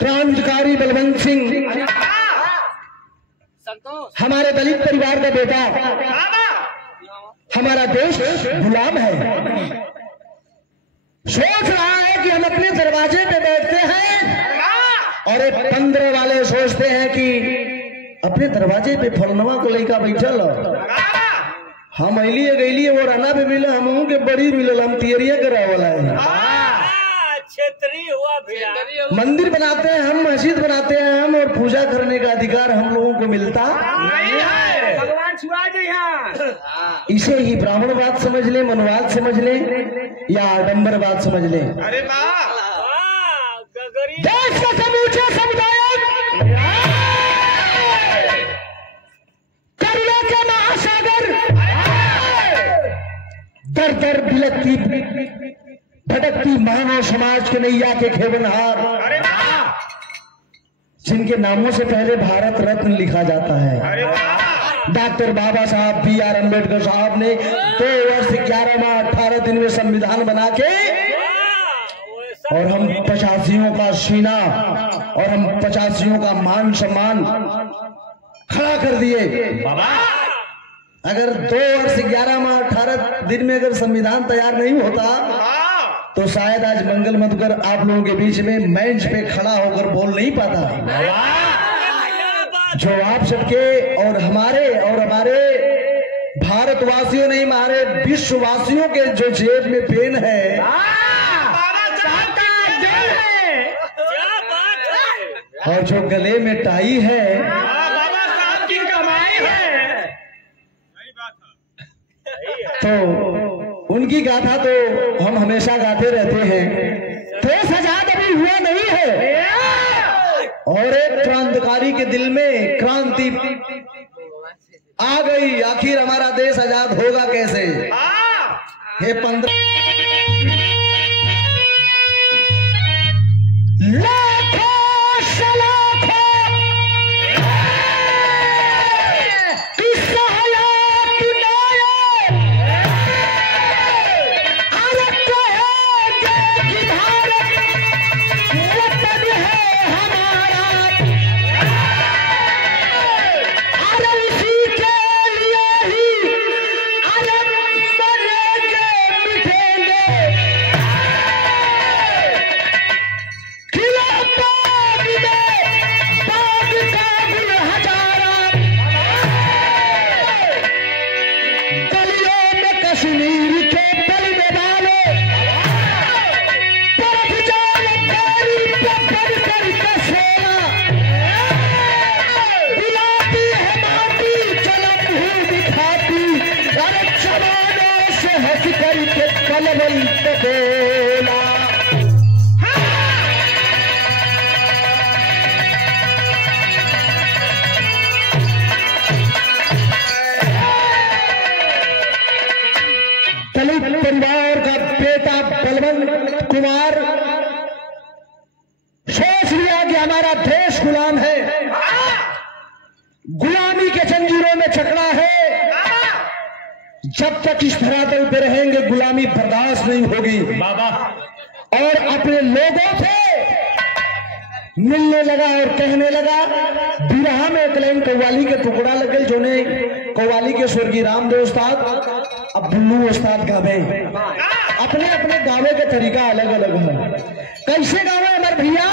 क्रांतिकारी बलवंत सिंह हमारे दलित परिवार का बेटा, हमारा देश गुलाम है। सोच रहा है कि हम अपने दरवाजे पे बैठते हैं और एक 15 वाले सोचते हैं कि अपने दरवाजे पे फलनवा को लेकर बैठल हम अलिए गैलिए वो राना पे मिला, हम के बड़ी मिलल, हम तियरिया करा वाला है। क्षेत्रीय हुआ भैया। मंदिर बनाते हैं हम, मस्जिद बनाते हैं हम, और पूजा करने का अधिकार हम लोगों को मिलता नहीं है। भगवान छुआ जी यहाँ। इसे ही ब्राह्मणवाद समझ ले, मनवाद समझ ले या आडंबरवाद समझ ले। अरे वाह, देश का समूचा समुदाय करुणा के महासागर दर दर बिलकती भटकती मानव समाज के नैया के खेवनहार, जिनके नामों से पहले भारत रत्न लिखा जाता है। डॉक्टर बाबा साहब बी.आर. अम्बेडकर साहब ने 2 वर्ष 11 माह 18 दिन में संविधान बना के और हम 85 का सीना और हम 85 का मान सम्मान खड़ा कर दिए। अगर 2 वर्ष 11 माह 18 दिन में अगर संविधान तैयार नहीं होता तो शायद आज मंगल मधुकर आप लोगों के बीच में मंच पे खड़ा होकर बोल नहीं पाता। जो आप सबके और हमारे भारतवासियों नहीं, हमारे विश्ववासियों के जो जेब में पेन है और जो गले में टाई है, बाबा साहब की कमाई है। तो उनकी गाथा तो हम हमेशा गाते रहते हैं। देश आजाद अभी हुआ नहीं है और एक क्रांतिकारी के दिल में क्रांति आ गई। आखिर हमारा देश आजाद होगा कैसे? हे 15 परिवार का बेटा बलवंत कुमार सोच लिया कि हमारा देश गुलाम है, गुलामी के जंजीरों में जकड़ा है। जब तक इस धरातल पे रहेंगे गुलामी बर्दाश्त नहीं होगी बाबा। और अपने लोगों से मिलने लगा और कहने लगा। बिरहा में एक लाइन कव्वाली के टुकड़ा लगे जो ने कव्वाली के स्वर्गीय रामदेव उस्ताद अब बुल्लू उस्ताद गावे। अपने अपने गावे का तरीका अलग अलग है। कैसे गावे हमारे भैया?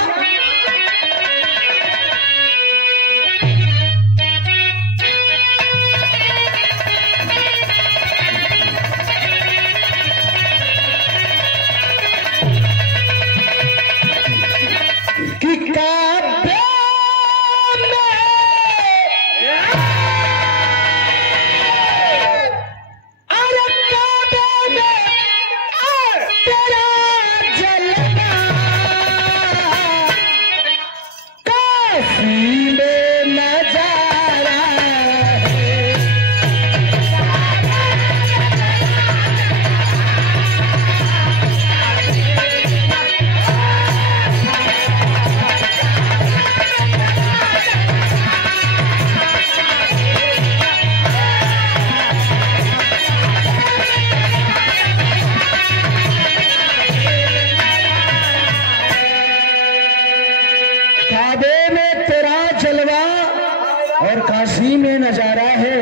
और काशी में नजारा है,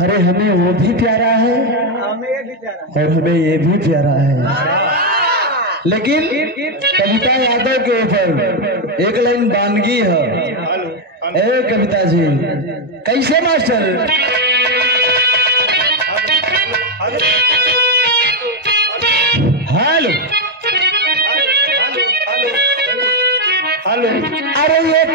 अरे हमें वो भी प्यारा है और हमें ये भी प्यारा है। लेकिन कविता यादव के ऊपर एक लाइन बानगी है। ए कविता जी कैसे मास्टर? हेलो हेलो, अरे एक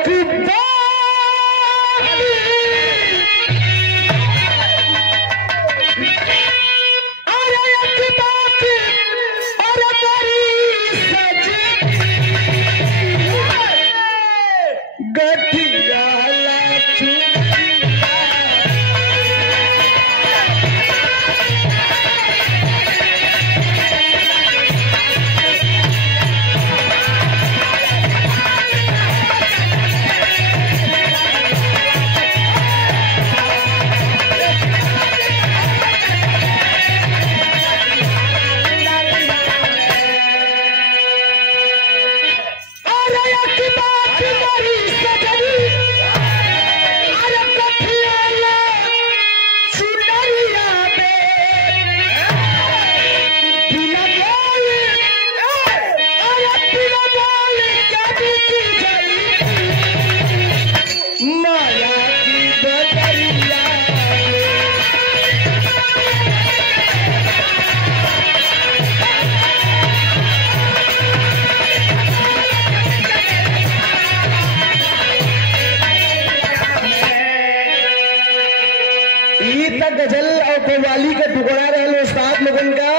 गजल और कव्वाली का टुकड़ा रहे उस्ताद लोगन का।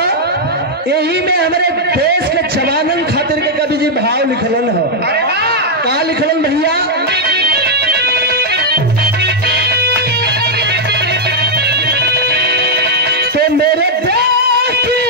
यही में हमारे देश के जवानन खातिर के कवि जी भाव लिखलन है। कहा लिखलन भैया? तो मेरे देश की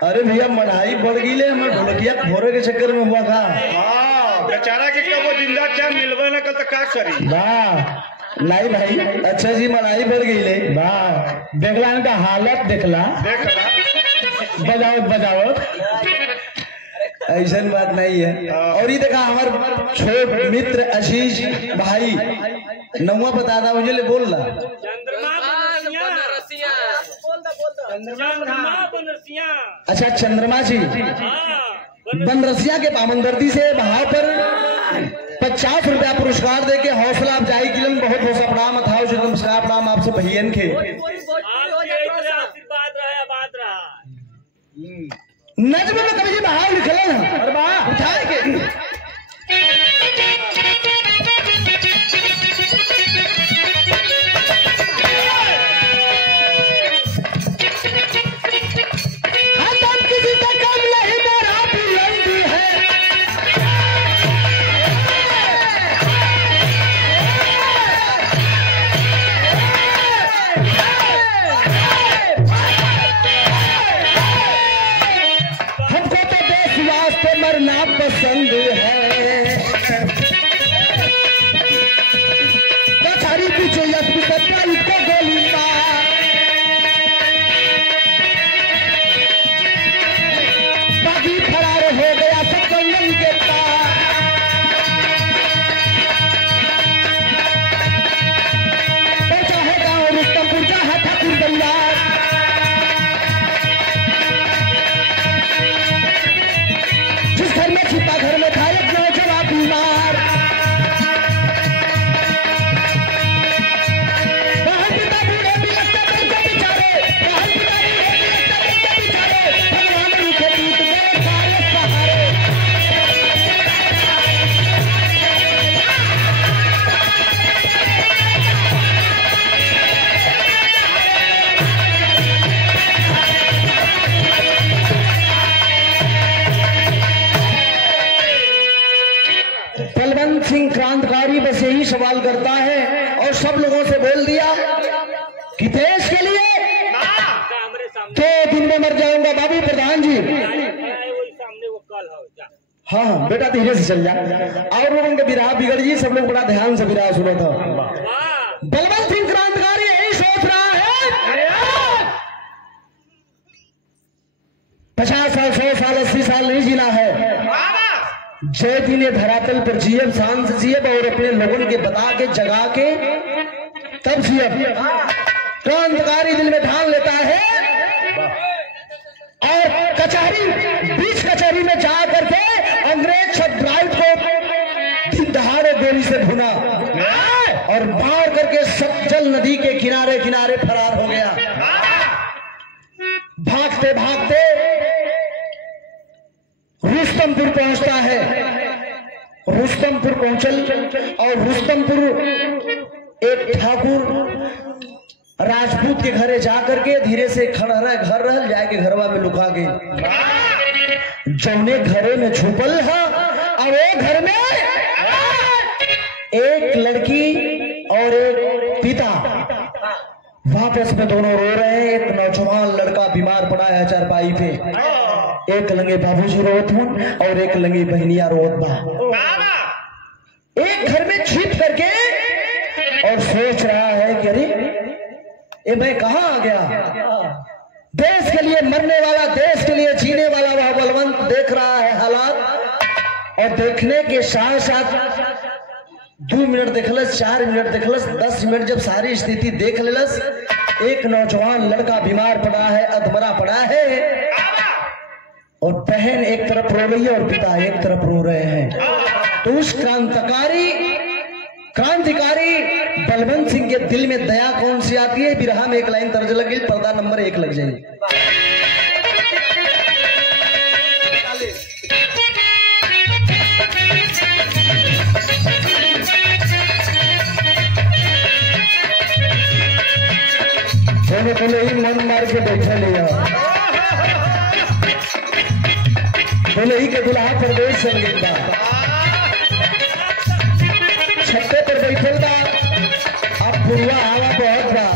अरे भैया मढ़ाई बढ़ गई ले, हमारे ढोलकिया फोरे के चक्कर में हुआ था। बेचारा के कबो जिंदा चार मिलबे न कर तो का करी। वाह नहीं भाई, अच्छा जी मढ़ाई बढ़ गई ले। वाह देखला इनका हालत देखला, बजावत बजावत ऐसा बात नहीं है। और ये देखा हमारे छोट मित्र अजीज भाई नौवा बता था मुझे ले बोल रहा। अच्छा चंद्रमा जी बनरसिया के पामंदर्दी से भाव पर 50 रुपया पुरस्कार दे के हौसला अफजाई के लिए बहुत बहुत प्रणाम था। नमस्कार प्रणाम आपसे भैयन के नज्म में कभी जी भाव लिखल है और वाह उठाए के मरना पसंद है। कछारी पीछे इसको गोली मार, बागी फरार हो गया सब जंगल के पार। पहुंचा है गाँव रुस्तमपुर, जहाँ ठाकुर बल्ला और सब लोगों से बोल दिया कि देश के लिए 2 दिन में मर जाऊंगा। बाबू प्रधान जी, हाँ बेटा धीरे से चल जा। और लोगों के विराह बिगड़ जी, सब लोग बड़ा ध्यान से विराह सुनो था। बलवंत सिंह क्रांतिकारी यही सोच रहा है 50 साल 100 साल 80 साल नहीं जीना है। जय दिन ये धरातल पर जियब, शान से जियब और अपने लोगों के बता के जगा के तब जियब। क्रांतिकारी दिल में ठान लेता है और कचहरी, बीच कचहरी में जा करके अंग्रेज छद्रायुध को दिन दहाड़े गोली से भुना और मार करके सतलज नदी के किनारे किनारे फरार हो गया। भागते भागते रुस्तमपुर पहुंचता है। रुस्तमपुर पहुंचल और रुस्तमपुर एक ठाकुर राजपूत के घरे जाकर के धीरे से खड़ा रह, घर रह जाके घरवा में लुका गए। जौने घरे में छुपल है और वो घर में एक लड़की और एक पिता वापस में दोनों रो रहे हैं। एक नौजवान लड़का बीमार पड़ा है चारपाई पे, एक लंगे बाबूजी रोत हूं और एक लंगी बहनिया रोत बा। एक घर में छिप करके और सोच रहा है कि अरे ये मैं कहां आ गया। देश के लिए मरने वाला, देश के लिए जीने वाला वह बलवंत देख रहा है हालात, और देखने के साथ साथ 2 मिनट देखलस, 4 मिनट देखलस, 10 मिनट जब सारी स्थिति देख लेलस, एक नौजवान लड़का बीमार पड़ा है, अधमरा पड़ा है और बहन एक तरफ रो रही है और पिता एक तरफ रो रहे हैं। तो उस क्रांतिकारी बलवंत सिंह के दिल में दया कौन सी आती है। बिरहा में एक लाइन तर्ज लग गई, पर्दा नंबर 1 लग जाएगी। बोले ही मन मार के बैठा लिया, बोले ही के दुल्हा प्रदेश चल गया, छत्ते पर बैठल बा। अब पुरवा हवा बहुत बा,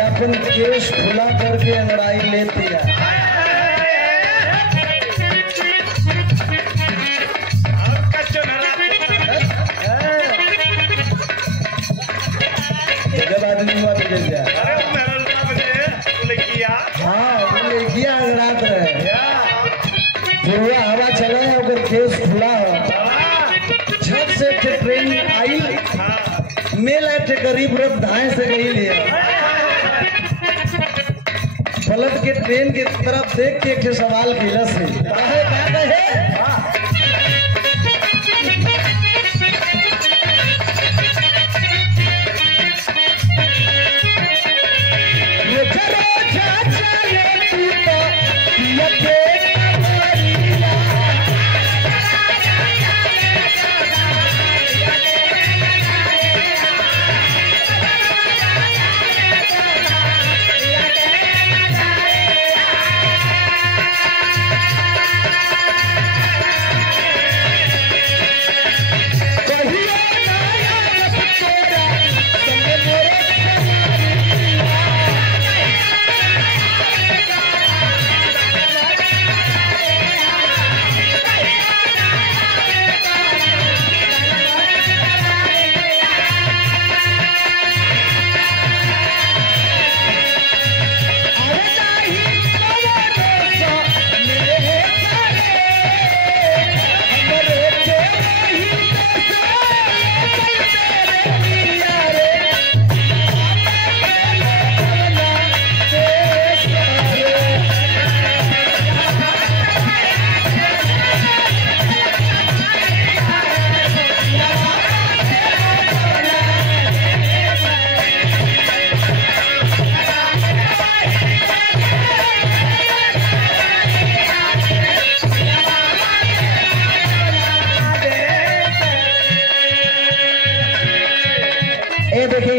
अपन केश खुला करके अंगड़ाई ले दिया। जब आदमी हुआ तो जैसे अंगड़ात रहे, पुरवा हवा चला है अगर केश खुला हो, छत से ट्रेन आई मेला गरीब रथ धाए से नहीं लिया, पलट के ट्रेन की तरफ देख के एक सवाल किया से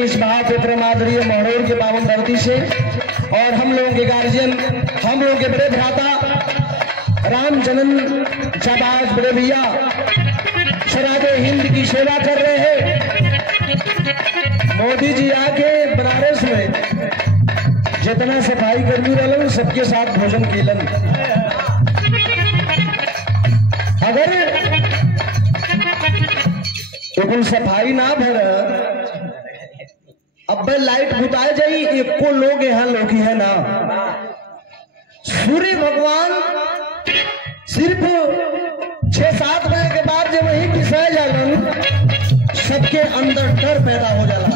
इस महापुत्र मादरी महोर के पावन धरती से और हम लोगों के गार्जियन, हम लोगों के बड़े भ्राता राम जनन जाबाज बड़े भैया शराबे हिंद की सेवा कर रहे हैं। मोदी जी आके बनारस में जितना सफाई कर्मी रहलन सबके साथ भोजन केलन। अगर तो सफाई ना भर अब लाइट बुताए जाई एको लोग यहाँ लोग है ना। सूर्य भगवान सिर्फ 6-7 बजे के बाद जब वही पिसाए जालन सबके अंदर डर पैदा हो जाला।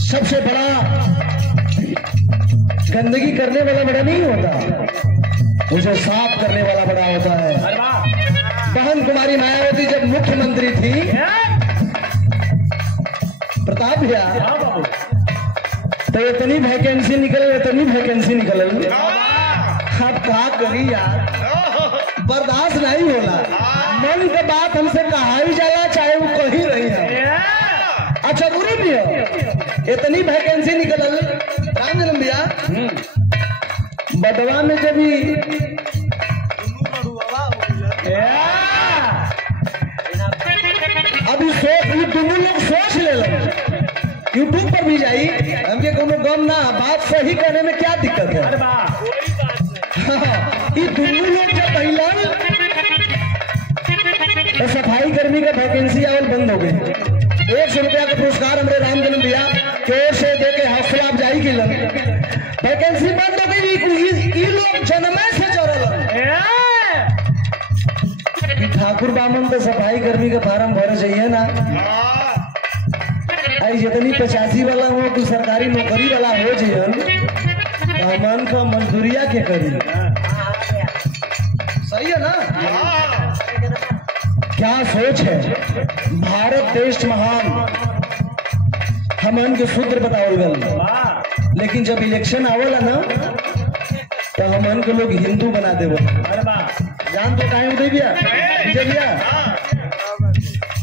सबसे बड़ा गंदगी करने वाला बड़ा नहीं होता, उसे साफ करने वाला बड़ा होता है। बहन कुमारी मायावती जब मुख्यमंत्री थी प्रताप भैया तो इतनी वैकेंसी निकल अब कहा करी यार, बर्दाश्त नहीं होला। मन के बात हमसे कहा ही जाला चाहे वो कहीं रही है। अच्छा जरूरी भी है इतनी वैकेंसी निकल राम जन्म भैया बदवा में जब अभी दोनों लोग सोच ले यूट्यूब पर भी जाई हमके कोनो गम ना, बात सही करने में क्या दिक्कत है। ये दोनों लोग जब पहले तो सफाई कर्मी का वैकेंसी आवल बंद हो गई। 100 रुपया का पुरस्कार हमारे राम जन्म भैया के ओर से देके हौसला अफजाई की वैकेंसी बंद हो गई। ये लोग जन्मे से चोरल ठाकुर बामन तो सफाई कर्मी का फार्म भर चाहिए ना। आई जितनी 85 वाला हो तो सरकारी नौकरी वाला हो जाए मन का मजदूरिया के करी सही है ना। क्या सोच है, भारत देश महान हमन के सूत्र बताओ गल, लेकिन जब इलेक्शन आवला ना तो हमन के लोग हिंदू बना देव। जान तो काहे उदय भैया विजय भैया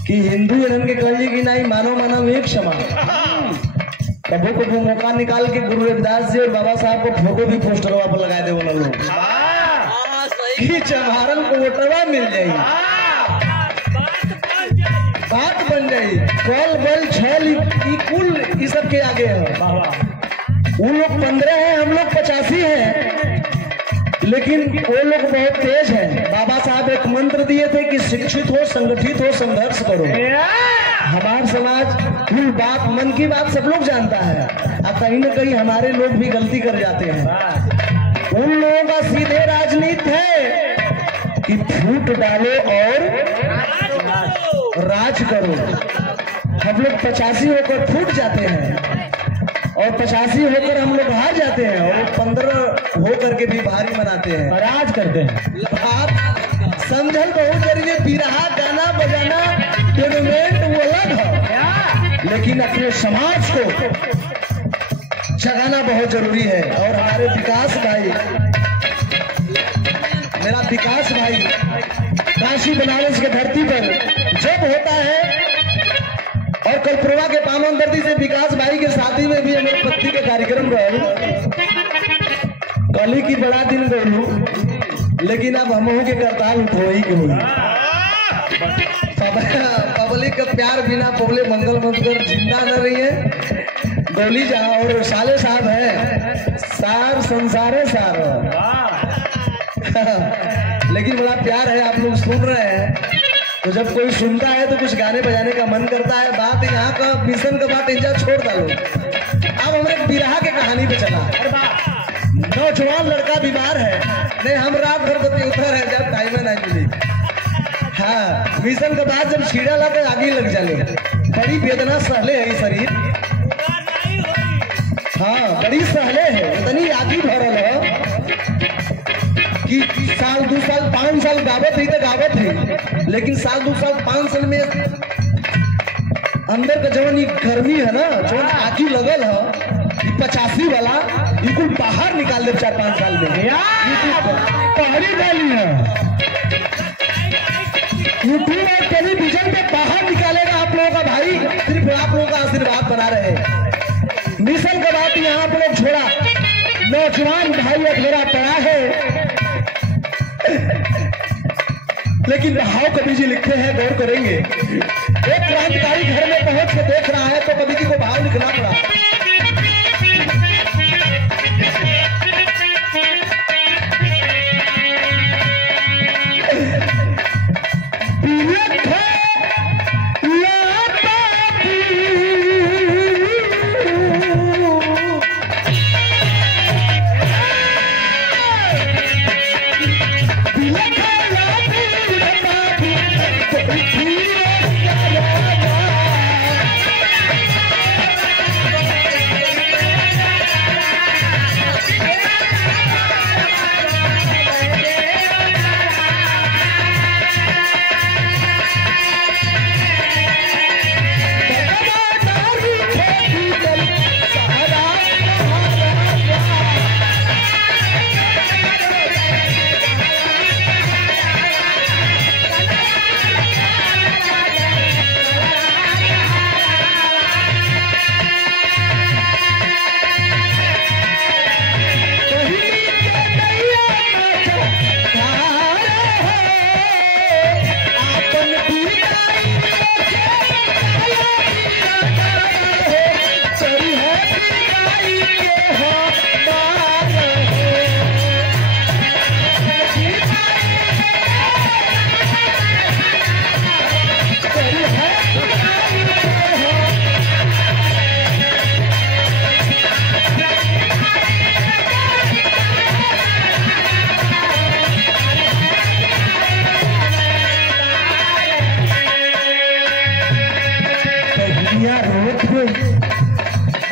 कि हिंदू इन्हन के कहिए कि नहीं मानो मानव एक समान। कबो कबो मौका निकाल के गुरु रविदास जी और बाबा साहब को फोटो भी पोस्टरवा पर लगा दे वाला लोग कि चौहारन को वोटवा मिल जाए, बात बन जाए। कल बल छल कुल इस सब के आगे है। वो लोग 15 हैं, हम लोग 85 हैं, लेकिन वो लोग बहुत तेज हैं। बाबा साहब एक मंत्र दिए थे कि शिक्षित हो, संगठित हो, संघर्ष करो। हमारा समाज कुल बात मन की बात सब लोग जानता है, अब कहीं न कहीं हमारे लोग भी गलती कर जाते हैं। उन लोगों का सीधे राजनीति है कि फूट डालो और राज करो। हम लोग 85 होकर फूट जाते हैं और 85 होकर हम लोग हार जाते हैं और 15 होकर के भी भारी बनाते हैं, राज करते हैं। आप समझल बहुत जरूरी, बिरहा गाना बजाना टूर्नामेंट वो अलग है, लेकिन अपने समाज को जगाना बहुत जरूरी है। और हमारे विकास भाई, मेरा विकास भाई काशी बनारस की धरती पर जब होता है, और कलपुरवा के पावन दर्दी से विकास भाई के शादी में भी हमें पत्ती के कार्यक्रम रहू कली की बड़ा दिन गलू, लेकिन अब हम के करताल उठोई के हुई। पब्लिक का प्यार बिना पबले मंगल मंत्र जिंदा न रही है। डोली जा और साले साहब है सार संसारे सार लेकिन बड़ा प्यार है, आप लोग सुन रहे हैं तो जब कोई सुनता है तो कुछ गाने बजाने का मन करता है। बात यहाँ का मिशन का बात इंजा छोड़ डालो। अब हमारे बिरहा के कहानी पे चला। नौजवान लड़का बीमार है, नहीं हम रात भर बत्ती उतर है जब टाइम नहीं मिली। हाँ मिशन के बाद जब छीड़ा ला तो आगे लग जाले, बड़ी वेदना सहले है शरीर। हाँ बड़ी सहले है, इतनी आगे भरल है कि साल 2 साल 5 साल गावत ही तो गावत है, लेकिन साल 2 साल 5 साल में अंदर का जवन गर्मी है ना, जो आगी लगल है 85 वाला बिल्कुल बाहर निकाल दे 4-5 साल में। पहली डाली है यूट्यूब और टेलीविजन पे बाहर निकालेगा आप लोगों का भाई, सिर्फ आप लोगों का आशीर्वाद बना रहे। मिशन का बात यहाँ आप लोग छोड़ा, नौजवान भाई अधूरा पड़ा है, लेकिन भाव कवि जी लिखते हैं, गौर करेंगे। एक क्रांतिकारी घर में पहुंच के देख रहा है तो कवि जी को भाव लिखना पड़ा।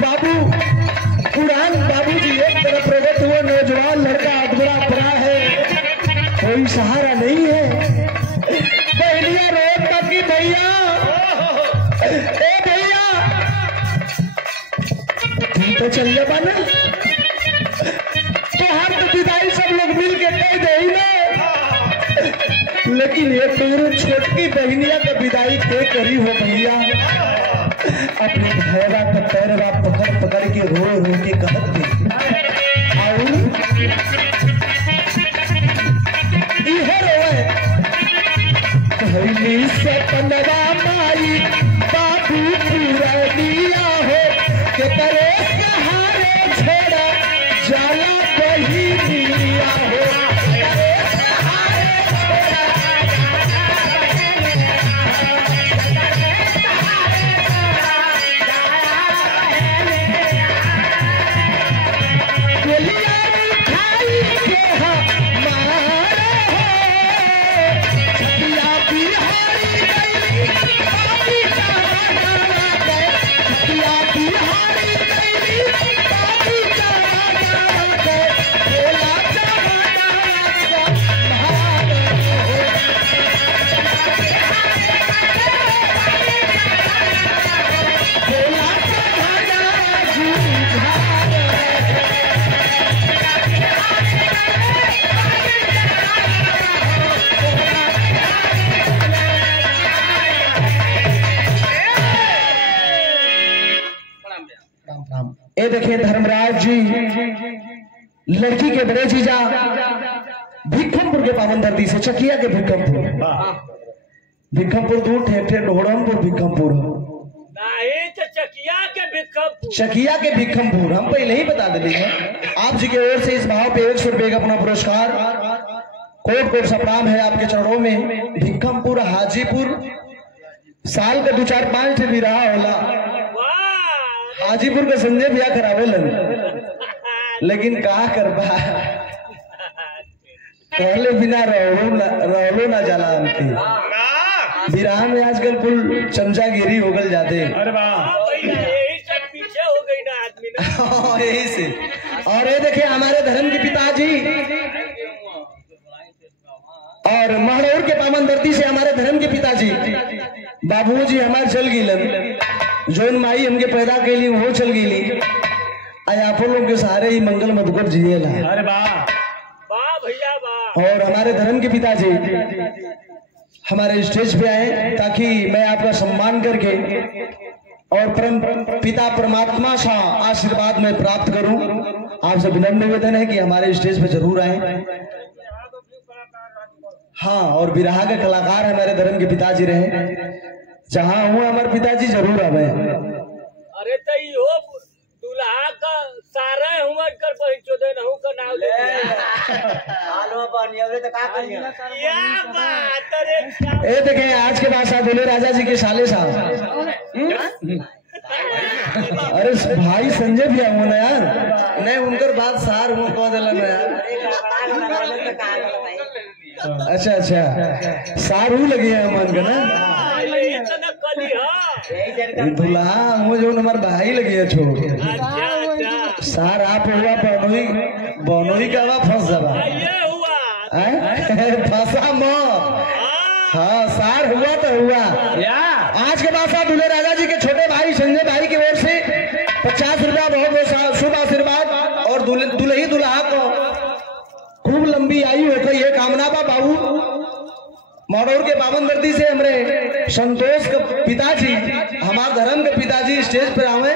बाबू पुरान बाबूजी एक तरफ प्रगत हुआ नौजवान लड़का अधबड़ा पड़ा है, कोई सहारा नहीं है। बहनिया रोड तक की भैया, ए भैया तू तो चल जा बना तो हर तो विदाई सब लोग मिल के कह दे ही ना, लेकिन ये तेरे छोटकी बहनिया का विदाई तय करी हो भैया। अपने भैया का पैरवा पकड़ पकड़ के रो रो के कहत थी पहली से पंद्रह माई बाबू पूरा दिया हो के करे सहारे छोड़ा जाला बही दिया हो। ये देखिए धर्मराज जी लड़की के बड़े जीजा भिक्खमपुर के पावन धरती से चकिया के भिक्खमपुर दूर ठेठे ढोड़मपुर भिक्खमपुर चकिया के भिक्खमपुर हम पहले ही बता देते हैं। आप जी की ओर से इस भाव पे 100 रुपए का अपना पुरस्कार कोट कोट सप्रणाम है आपके चरणों में। भिक्खमपुर हाजीपुर साल का 2-4-5 भी रहा होला, हाजीपुर का संजय भैया करावे लेकिन कहा करबा पहले बिना रहो ना जाला हमके बिराह में आजकल कुल चमचागिरी हो गल जाते। अरे यही सब पीछे हो गई ना आदमी ना यही से। और ये देखिए हमारे धर्म के पिताजी और महड़ौर के पावन धरती से हमारे धर्म के पिताजी बाबूजी हमारे चल गिलन, जोन माई हमके पैदा के लिए वो चल गई। आप लोग के सहारे ही मंगल मधुकर जिएला। अरे वाह भैया वाह। और हमारे धर्म के पिताजी हमारे स्टेज पे आए ताकि मैं आपका सम्मान करके और परम पिता परमात्मा सा आशीर्वाद में प्राप्त करूं। आपसे विनम्र निवेदन है कि हमारे स्टेज पे जरूर आए। हाँ, और बिरहा के कलाकार हमारे धर्म के पिताजी रहे, जहाँ हूँ हमारे पिताजी जरूर आवे। अरे तो यो दूल्हा का सारा हुआ कर पहुंचो दे नहु का नाम ले आलो बनिया तो का करिए या बात रे ए देखें आज के बाद साथ दूल्हे राजा जी के साले साहब। अरे भाई संजय भी आऊँ ना यार, नहीं उनकर बात सार हूँ कह दिला ना यार। अच्छा अच्छा सार हूँ लगी है मन का ना दूल्हा मुझे जो हमारे भाई लगी है छो सार आप हुआ बनोई बनोई का हुआ फंस जावा फंसा मत। हाँ सार हुआ तो हुआ। आज के बाद साहब दूल्हे राजा जी के छोटे भाई संजय भाई की ओर से 50 रुपया बहुत बहुत शुभ आशीर्वाद और दुल्ही दुल्हा को खूब लंबी आयु हो ये कामना बा बाबू मौड़ौर के पावन धरती से हमरे संतोष के पिताजी हमारे धर्म के पिताजी स्टेज पर आवे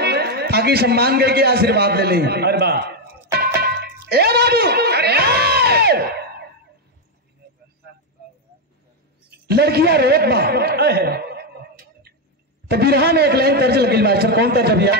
ताकि सम्मान करके आशीर्वाद ले लें। ए बाबू लड़कियां रोक बा तो बिरहा में एक लाइन तर्ज लगी मास्टर कौन तर्ज भैया?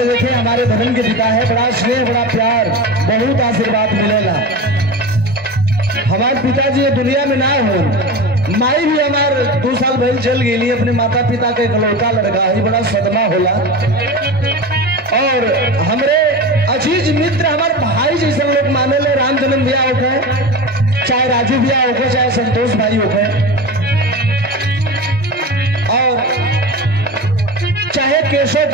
देखिए हमारे धर्म के पिता है, बड़ा स्नेह बड़ा प्यार बहुत आशीर्वाद मिलेगा। हमारे पिताजी ये दुनिया में ना हो माई भी हमारे 2 साल पहले चल गई अपने माता पिता का इकलौता लड़का ही बड़ा सदमा होला। और हमरे अजीज मित्र हमारे भाई जैसे लोग माने ले राम जन्म भैया होके चाहे राजू भैया होके चाहे संतोष भाई होके और चाहे केशव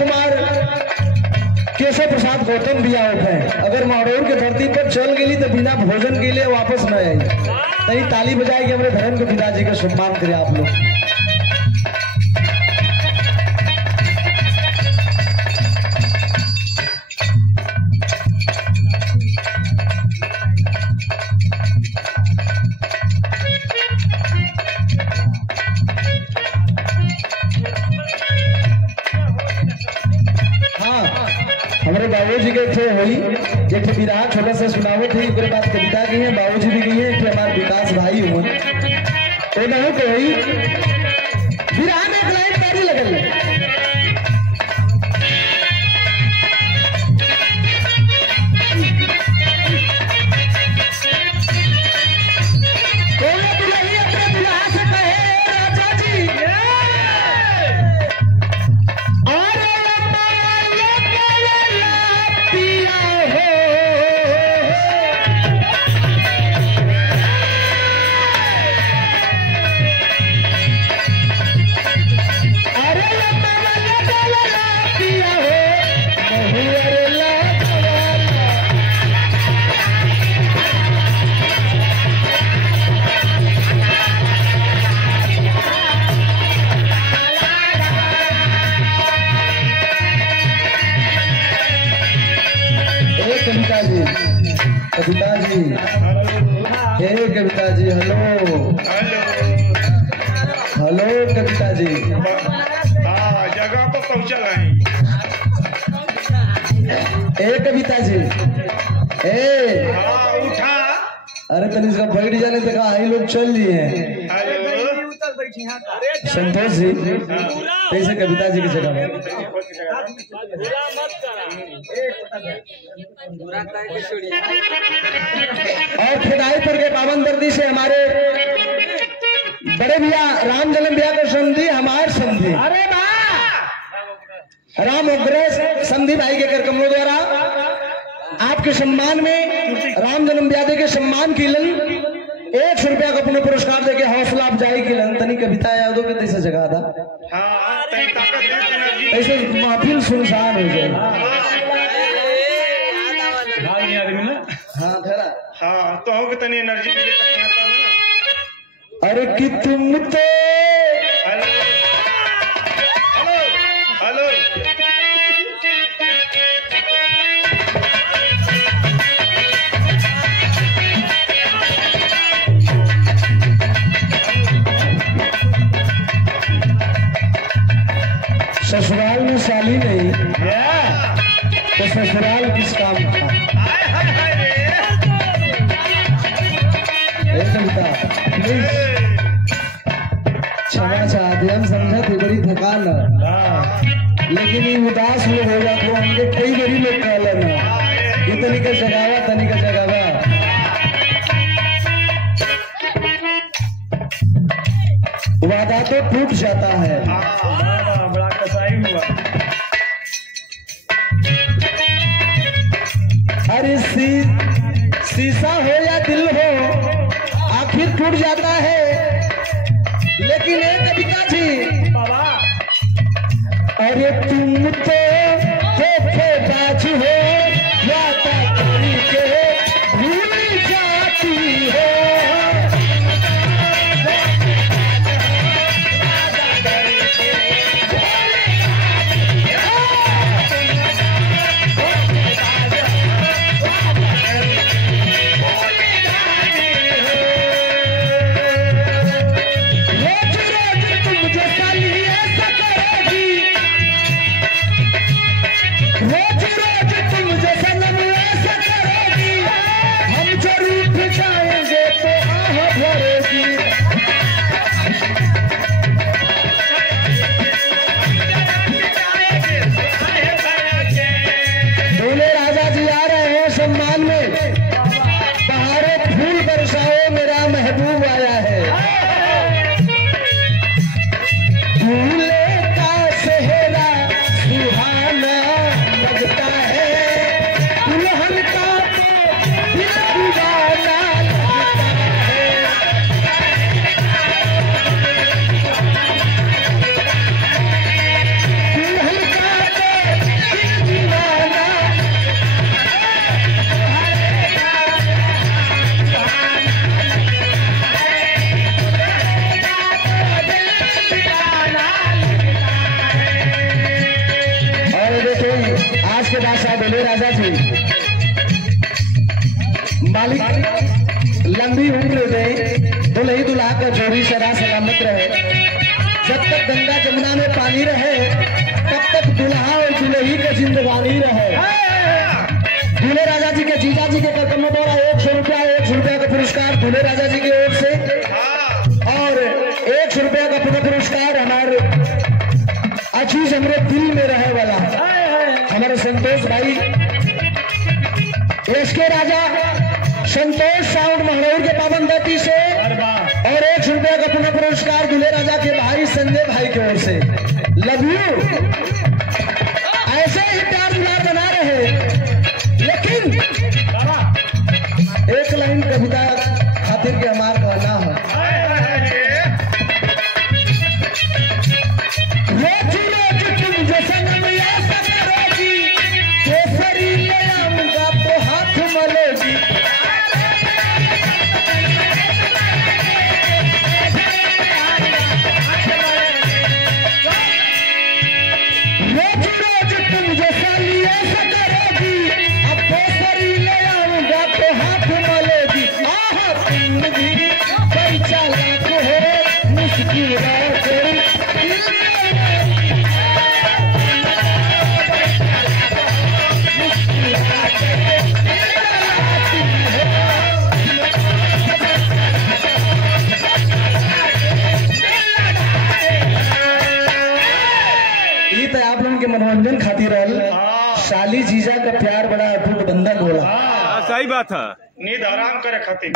प्रसाद गौतम भैया होते अगर मौड़ौर के धरती पर चल गई तो बिना भोजन के लिए वापस न आई नहीं ताली बजाए कि हमारे धर्म के पिताजी का सम्मान करें आप लोग। हमारे बाबूजी के थे हुई एक विराह छोटा सा सुनावट थी उसके बाद कविता की है बाबूजी भी गई है कि हमारे विकास भाई हुए तो नहीं तो हुई विराह में एक लाइन तारी लगल कविता जी हे कविता जी हेलो हेलो कविता जी जगह पर पहुंचल है ए कविता जी ए उठा अरे तनी इसका बैठ जाने तक आई लोग चल लिए संतोष जी कैसे कविता जी की जगह में और खिदाईपुर के पावन धरती से हमारे बड़े भैया राम जन्म भैया को संधि हमारे संधि अरे राम अग्रह संधि भाई के कर कमलों द्वारा आपके सम्मान में राम जन्म भैया के सम्मान की लन 100 रुपया का पुनः पुरस्कार देके हौसला अफजाई की लन तनी कविता यादों के तैसे जगह था ऐसे महफिल सुनसान हो जाए। हाँ धरा हाँ तो हो तनी एनर्जी मिले तक ना अरे कि तुम तो हेलो हेलो हेलो ही नहीं तो ससुराल किस काम का। कविता प्लीज क्षमा चाहते, हम समझा थे बड़ी थकान है, लेकिन ये उदास लोग हो जाते हमके कई बड़ी लोग कहलन ये तनिका जगावा तनिका जगावा। वादा तो टूट जाता है, बड़ा कसाई हुआ। अरे शीशा हो या दिल हो आखिर टूट जाता है, लेकिन एक कविता थी बाबा अरे तुम तो धोखेबाज हो वादा करके भूल जाती हो। राजा जी मालिक लंबी उम्र दे, दुल्ही दुल्हा का जोड़ी सदा सलामत रहे। जब तक गंगा जमुना में पानी रहे तब तक दुल्हा और दुल्ही का जिंदगानी रहे। दूल्हे राजा जी के जीजा जी के कदम द्वारा 100 रुपया का पुरस्कार दूल्हे राजा जी की ओर से, और 100 रुपया का पुरस्कार हमारे अजीज हमरे दिल में रहे वाला हमारे संतोष भाई एसके राजा संतोष साउंड महरौर के पावन गति से, और 100 रुपया का पुरस्कार दूल्हे राजा के भाई संजय भाई की ओर से। Love you. ऐसे ही प्यार दुलार बना रहे, लेकिन एक लाइन कविता खातिर के हमार कहना है। रोज रोज तुम जो सनम ऐसा करोगी, केसरी ले आऊंगा तो हाथ मलोगी। रोज रोज तुम जो साली ऐसा करोगी, अब केसरी ले आऊंगा तो हाथ मलोगी। आह तुम भी बड़ी चालाक हो, मुस्कुराते आप लोगों के मनोरंजन खातिर शाली जीजा का प्यार बड़ा अटूट बंधन होला। सही बात है। नींद आराम करे खातिर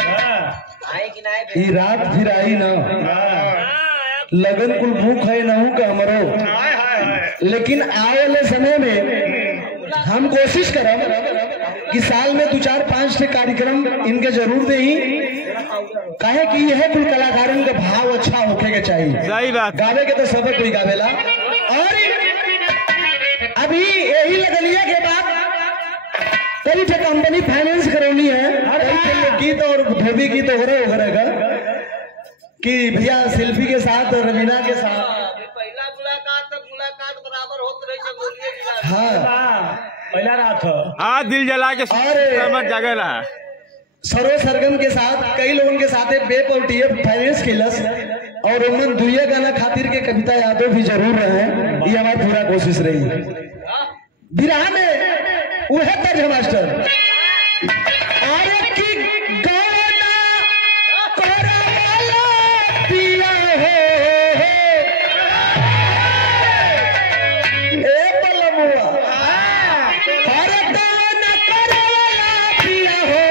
ये रात फिर आई ना, लगन कुल भूख है ना का हमरो, लेकिन आए वाले समय में हम कोशिश करम कि साल में 2-4-5 कार्यक्रम इनके जरूर दे ही, काहे कि यह कुल कलाकारों का भाव अच्छा होके के चाहिए। सही बात। गावे के तो सब कोई गावेला, और अभी यही लगलिया के बाद कई ठे कंपनी फाइनेंस करौनी है, कई ठे गीत और धोबी गीत वगैरह का कि भैया शिल्पी के साथ रवीना के साथ पहला मुलाकात बराबर होत रही है, बोलिए। हाँ पहला रात हाँ दिल जला के और जगेला सरो सरगम के साथ कई लोगों के साथ बेप और टीएफ फाइनेंस किलस, और उमन दुनिया गाना खातिर के कविता यादव भी जरूर रहे। ये हमारी पूरा कोशिश रही। बिरहा में वह तर्ज है मास्टर। अरे की गौना करवाला पिया हो ए बलमुआ, अरे गौना करवाला पिया हो,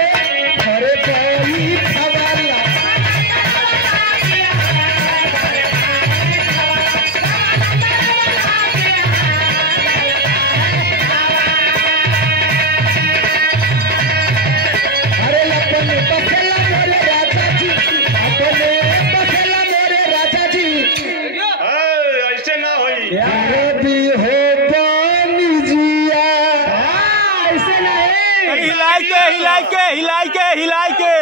अरे कोई खवाला ऐसे ना होई। भी हो पानी जिया, ऐसे नहीं हिलाई के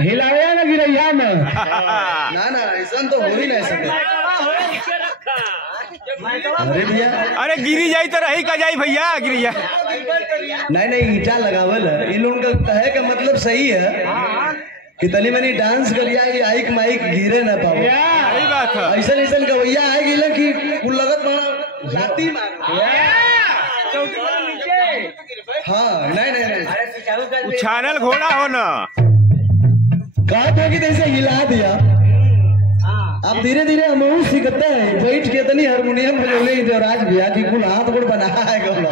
हिलाया ना गिरैया में ना ना ऐसा तो हो ही नहीं सके। अरे भैया अरे गिरी जाई तो रही का जाई भैया गिरी जा। नहीं ईटा लगावल है इन लोगों का कहे का मतलब सही है कि तनी मनी डांस करिया आइक माइक गिरे ना पाओ। सही बात है। ऐसा गवैया है गिला कि कुल लगत मार लाती मार। हाँ नहीं उछानल घोड़ा हो ना काट होगी तो ऐसे हिला दिया। अब धीरे धीरे हम सीखते हैं बैठ के तनी हारमोनियम बजौले देवराज भैया की कुल हाथ गोड़ बना है गौला।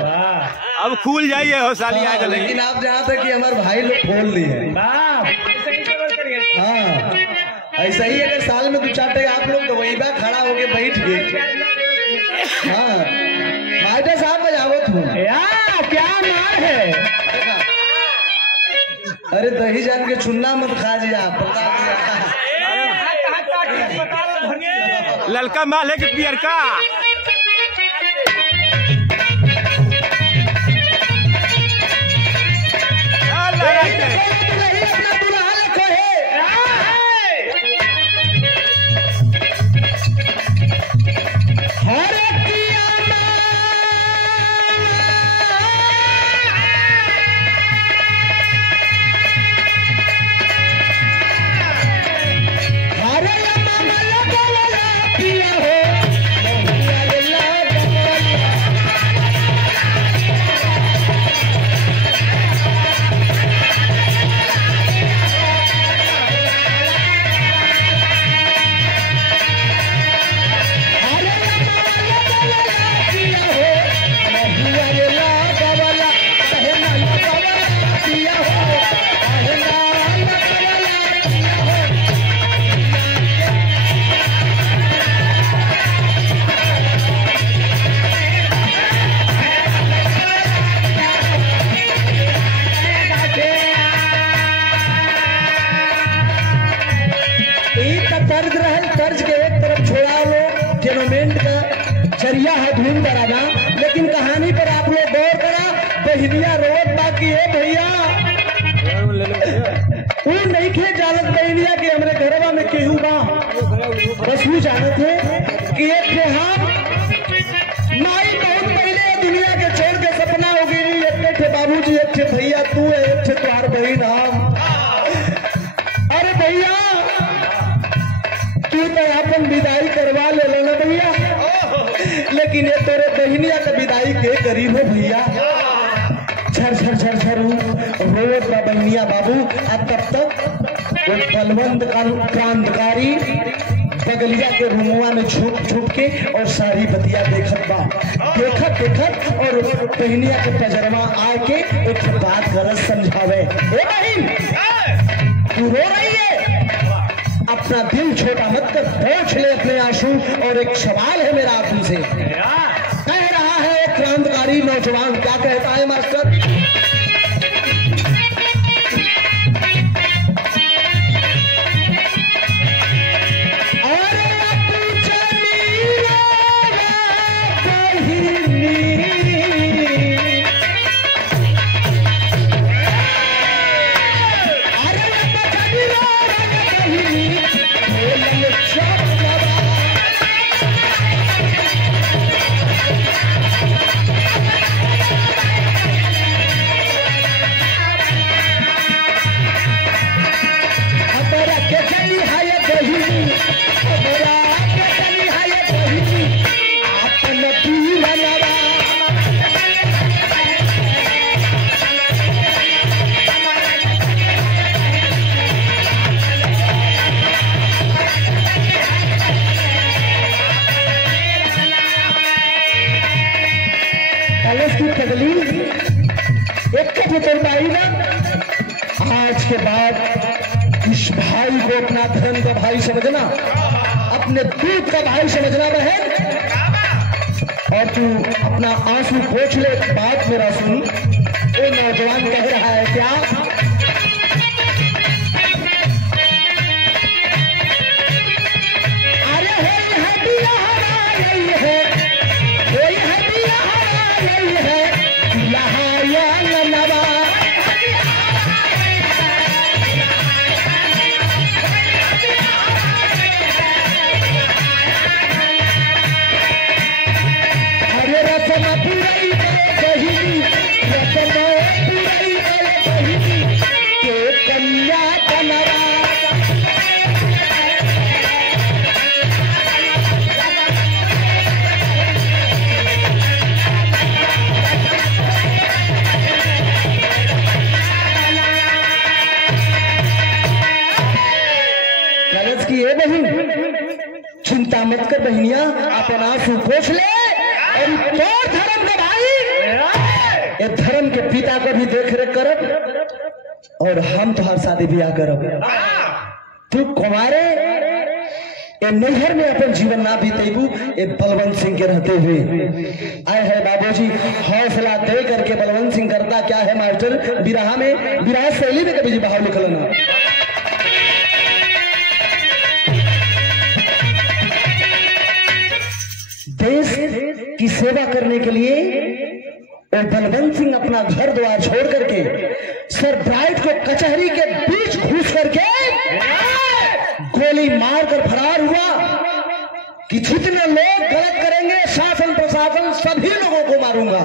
अब खुल जाइए हो साली आ गई। लेकिन आप जहाँ तक कि हमारे भाई लोग खोल दिए। हाँ ऐसा ही अगर साल में 2-4 टके आप लोग तो वही बा खड़ा होके बैठ गए। हाँ माइटर साहब बजावत हूँ क्या मार है। अरे दही जान के चुन्ना मत खा जी आप। ललका माल है कि पियर का। जरिया है धूम कराना, लेकिन कहानी पर आप लोग गौर करा। बहनिया रोड बाकी है भैया वो नहीं खे जानत बहनिया के हमरे घरवा में केहू बा। बस वो जानत है कि एक थे हम माई बहुत पहले दुनिया के छोड़ के सपना हो गई। एक थे बाबूजी, एक थे भैया तू है, एक थे तुम्हार बहन हम। अरे भैया तू तो अपन विदाई करवा ले लो ना भैया, लेकिन ये तेरे बहनिया का विदाई के करीब है भैया। झर झर झर झर रोड का बहनिया बाबू। अब तब तक वो बलवंत क्रांतिकारी बगलिया के रूमुआ में छुप छुप के और सारी बतिया देखत बा। देखत और बहनिया के पजरमा आके एक बात गलत समझावे। ए बहन तू रो रही है, अपना दिल छोटा मत कर, पोंछ ले अपने आंसू। और एक सवाल है मेरा आप से, कह रहा है एक क्रांतिकारी नौजवान, क्या कहता है मास्टर? आज के बाद इस भाई को अपना धर्म का भाई समझना, अपने दूध का भाई समझना बहन। और तू अपना आंसू पोंछ ले। बात मेरा सुन, वो नौजवान कह रहा है क्या, अरे होई है दिया हमारी है, होई है दिया हमारी है, यहाँ या नवा। अरे रसम पुरई बहिनी, रसम पुरई बहिनी के कन्या बनवा। कलश की ये बहन, चिंता मत कर बहनिया, अपना आंसू पोंछ ले। और तो धर्म का भाई, ये धर्म के पिता को भी देख रेख करब और हम तुम्हार शादी ब्याह करब। तू कुमारे ये नैहर में अपन जीवन ना बीतेबू, ये बलवंत सिंह के रहते हुए आए हैं बाबूजी। हौसला दे करके बलवंत सिंह करता क्या है मास्टर, विराह में, विराह शैली में कभी जी भाव लिखल ना। देश की सेवा करने के लिए और बलवंत सिंह अपना घर द्वार छोड़ करके सर ब्राइट को कचहरी के बीच घुस करके गोली मारकर फरार हुआ कि जितने लोग गलत करेंगे शासन प्रशासन सभी लोगों को मारूंगा।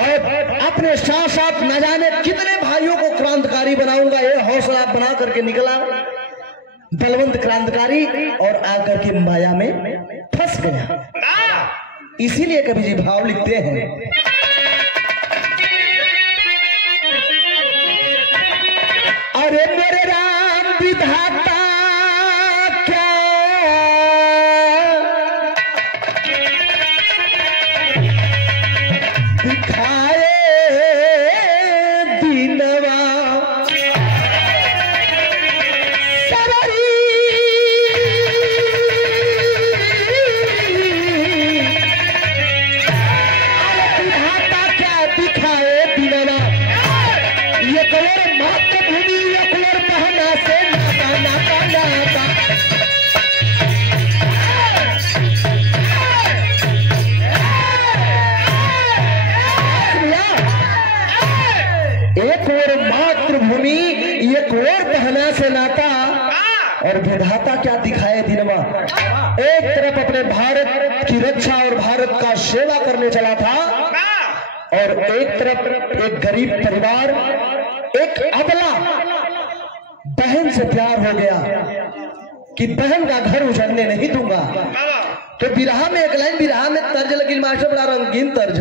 और अपने साथ साथ न जाने कितने भाइयों को क्रांतिकारी बनाऊंगा। ये हौसला बना करके निकला बलवंत क्रांतिकारी और आकर के माया में फंस गया। इसीलिए कवि जी भाव लिखते हैं, अरे मेरे राम विधाता क्या दिखाए दीनवा। और विधाता क्या दिखाए दिनवा। एक तरफ अपने भारत की रक्षा और भारत का सेवा करने चला था और एक तरफ एक गरीब परिवार, एक अबला बहन से प्यार हो गया कि बहन का घर उजड़ने नहीं दूंगा। तो बिरहा में एक लाइन बिरहा में तर्ज लगी मास्टर, बड़ा रंगीन तर्ज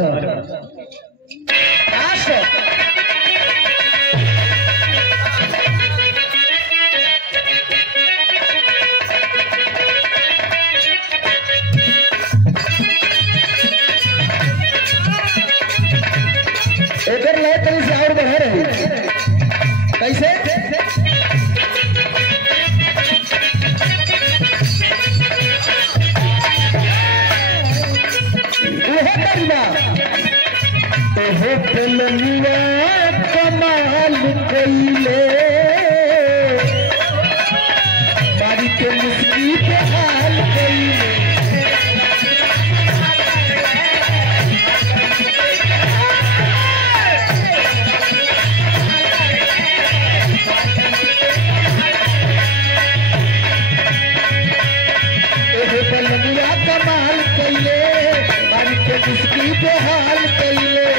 एक लय कहीं से और बढ़ रही। कैसे कमाल कैले बारी के मुस्की पे हाल कैले। कमाल कैले बारी के मुस्की पे हाल कैले।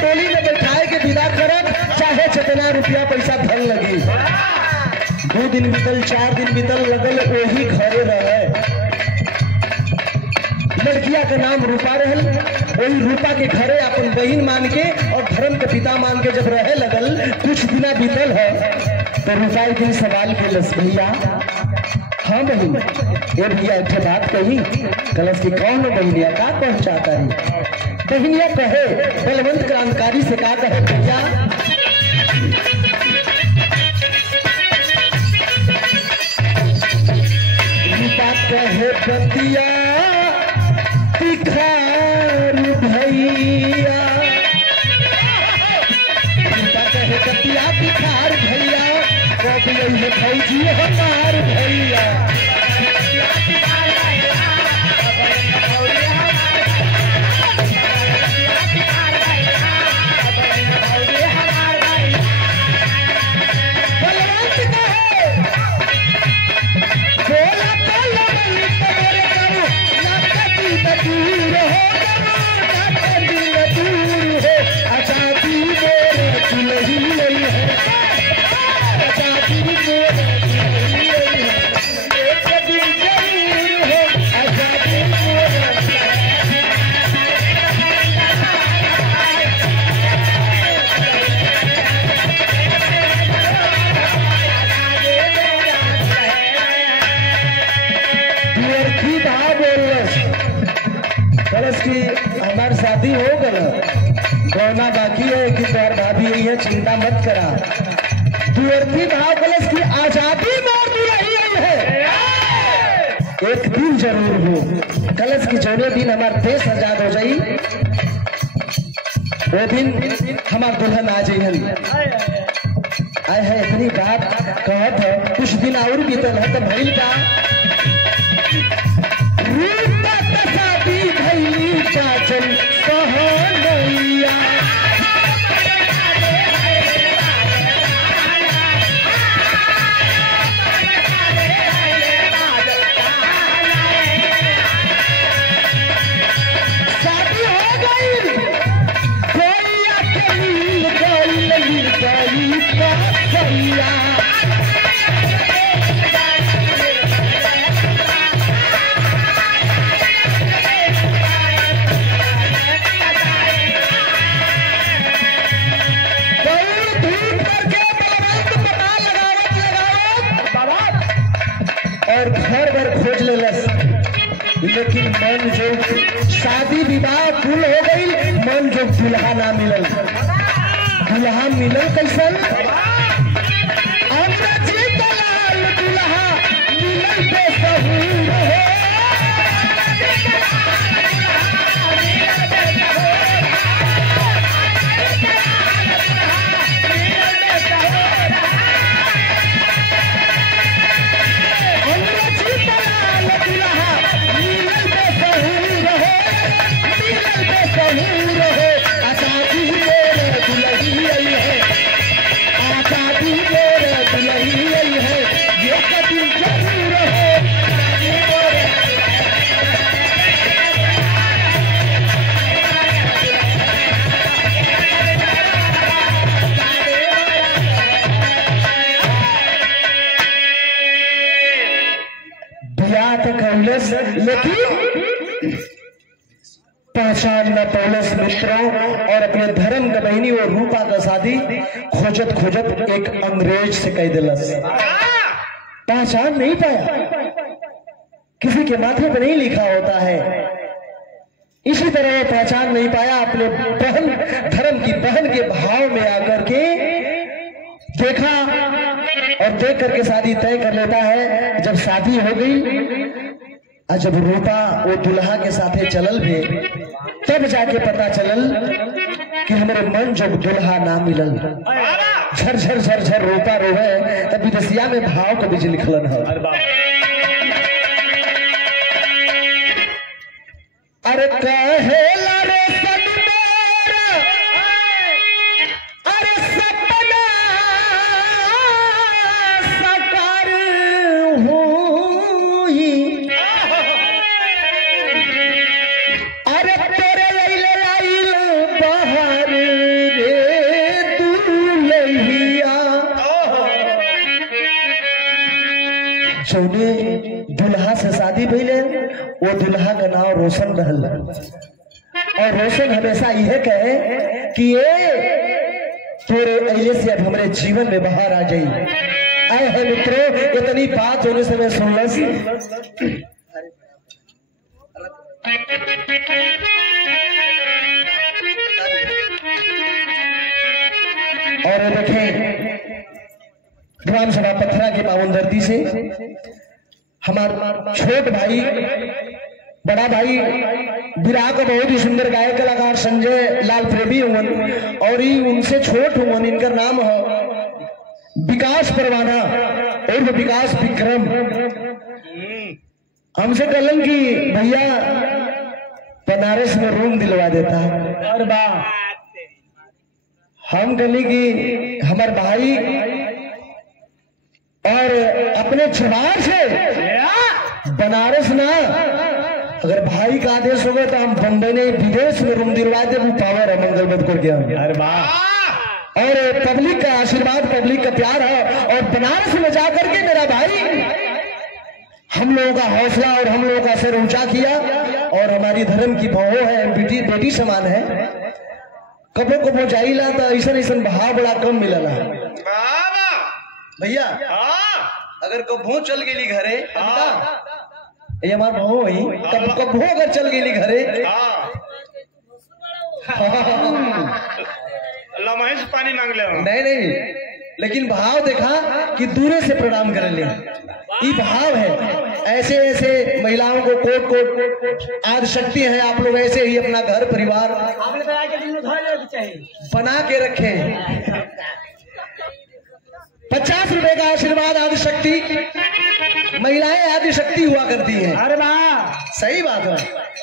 टोली में बैठाए के विदा करब, चाहे जितना रुपया पैसा धन लगी। 2 दिन बीतल, 4 दिन बीतल, लगल वही घरे रहे। लड़किया का नाम रूपा रहल, वही रूपा के घरे अपन बहन मान के और धर्म के पिता मान के जब रहे लगल, कुछ दिना बीतल है तो रूपा एक दिन सवाल केलस, भैया हाँ बहन, ये भैया एक बात कही। कलश की कौन हो बहनिया, का कहना चाहता है? बहनिया कहे बलवंत क्रांतिकारी से का कहे भैया, रूपा कहे बतिया तिखार भैया, रूपा कहे बतिया तिखार भैया, कब यही फौजी हमार भैया। हमारी शादी हो गल, गौना बाकी है कि तोर भाभी यही है, चिंता मत करा। दुअर्थी भाव कलश की आजादी मोर दुल्ही आई है, एक दिन जरूर हो। कलश की जोड़े दिन हमार देश आजाद हो जाई, वो दिन हमार दुल्हन आ जाइहन। आए है इतनी बात कहत है, कुछ दिन और बीतल है तो भइल का रूपा शादी भइली चाचल कहनैया। शादी हो गई, कोई आके मिल गई कहैया। और घर भर खोज लेलस, लेकिन मन जो शादी विवाह कुल हो गई, मन जो दुल्हा ना मिलल। दुल्हा मिलल कैसन? अंग्रेजी दलाल दुल्हा मिलल बेसहूर हो। लेकिन पहचान न पौलस मित्रों और अपने धर्म का बहनी और रूपा का शादी खोजत खोजत एक अंग्रेज से कह दिलस। पहचान नहीं पाया, किसी के माथे पर नहीं लिखा होता है, इसी तरह वो पहचान नहीं पाया। अपने बहन, धर्म की बहन के भाव में आकर के देखा और देख करके शादी तय कर लेता है। जब शादी हो गई और जब रूपा वो दुल्हा के साथे चलल भी, तब जाके पता चलल कि हमारे मन जब दुल्हा ना मिलल। झरझर झरझर रूपा रोवे, तब विदेशिया में भाव कभी लिखलन है। अरे कहेला रे अरे सपना साकार हुई, अरे तेरे लैले आइल बहार जौने दुल्हा से शादी भइले वो दुल्हा का नाम रोशन रहल और रोशन हमेशा यह कहे कि ये तोरे अइले से अब हमारे जीवन में बाहर आ जाई। आए है मित्रों, इतनी बात होने से मैं सुनलस और देखें ग्राम सभा पथरा के पावन धरती से हमारा छोट भाई बड़ा भाई विराह का बहुत ही सुंदर गायक कलाकार संजय लाल प्रेमी हुवन और ही उनसे छोट हुवन। इनका नाम है विकास परवाना और विकास विक्रम। हमसे कहलन कि भैया बनारस में रूम दिलवा देता है। अरे वाह, हम कहली कि हमारे भाई और अपने जवार से बनारस ना, अगर भाई का आदेश होगा तो हम बम्बई ने विदेश में रूम दिलवा दे। वो पावर है मंगलबत को गया। अरे वाह, और पब्लिक का आशीर्वाद, पब्लिक का प्यार है। और बनारस में जाकर के मेरा भाई हम लोगों का हौसला और हम लोगों का सिर ऊंचा किया। और हमारी धर्म की बहू है, बेटी समान है। कबो कबो जाइला तो ऐसा ऐसा भाव बड़ा कम मिलला भैया। अगर कबो चल गेली घरे, ये हमार बहू ही कबो अगर चल गेली घरे लम्हे से पानी मांग ले। नहीं, लेकिन भाव देखा कि दूरे से प्रणाम कर ले। ये भाव है। ऐसे ऐसे महिलाओं को कोट आज शक्ति है। आप लोग ऐसे ही अपना घर परिवार बना के रखें। 50 रुपए का आशीर्वाद आदि शक्ति, महिलाएं आदि शक्ति हुआ करती हैं। अरे वाह, सही बात है।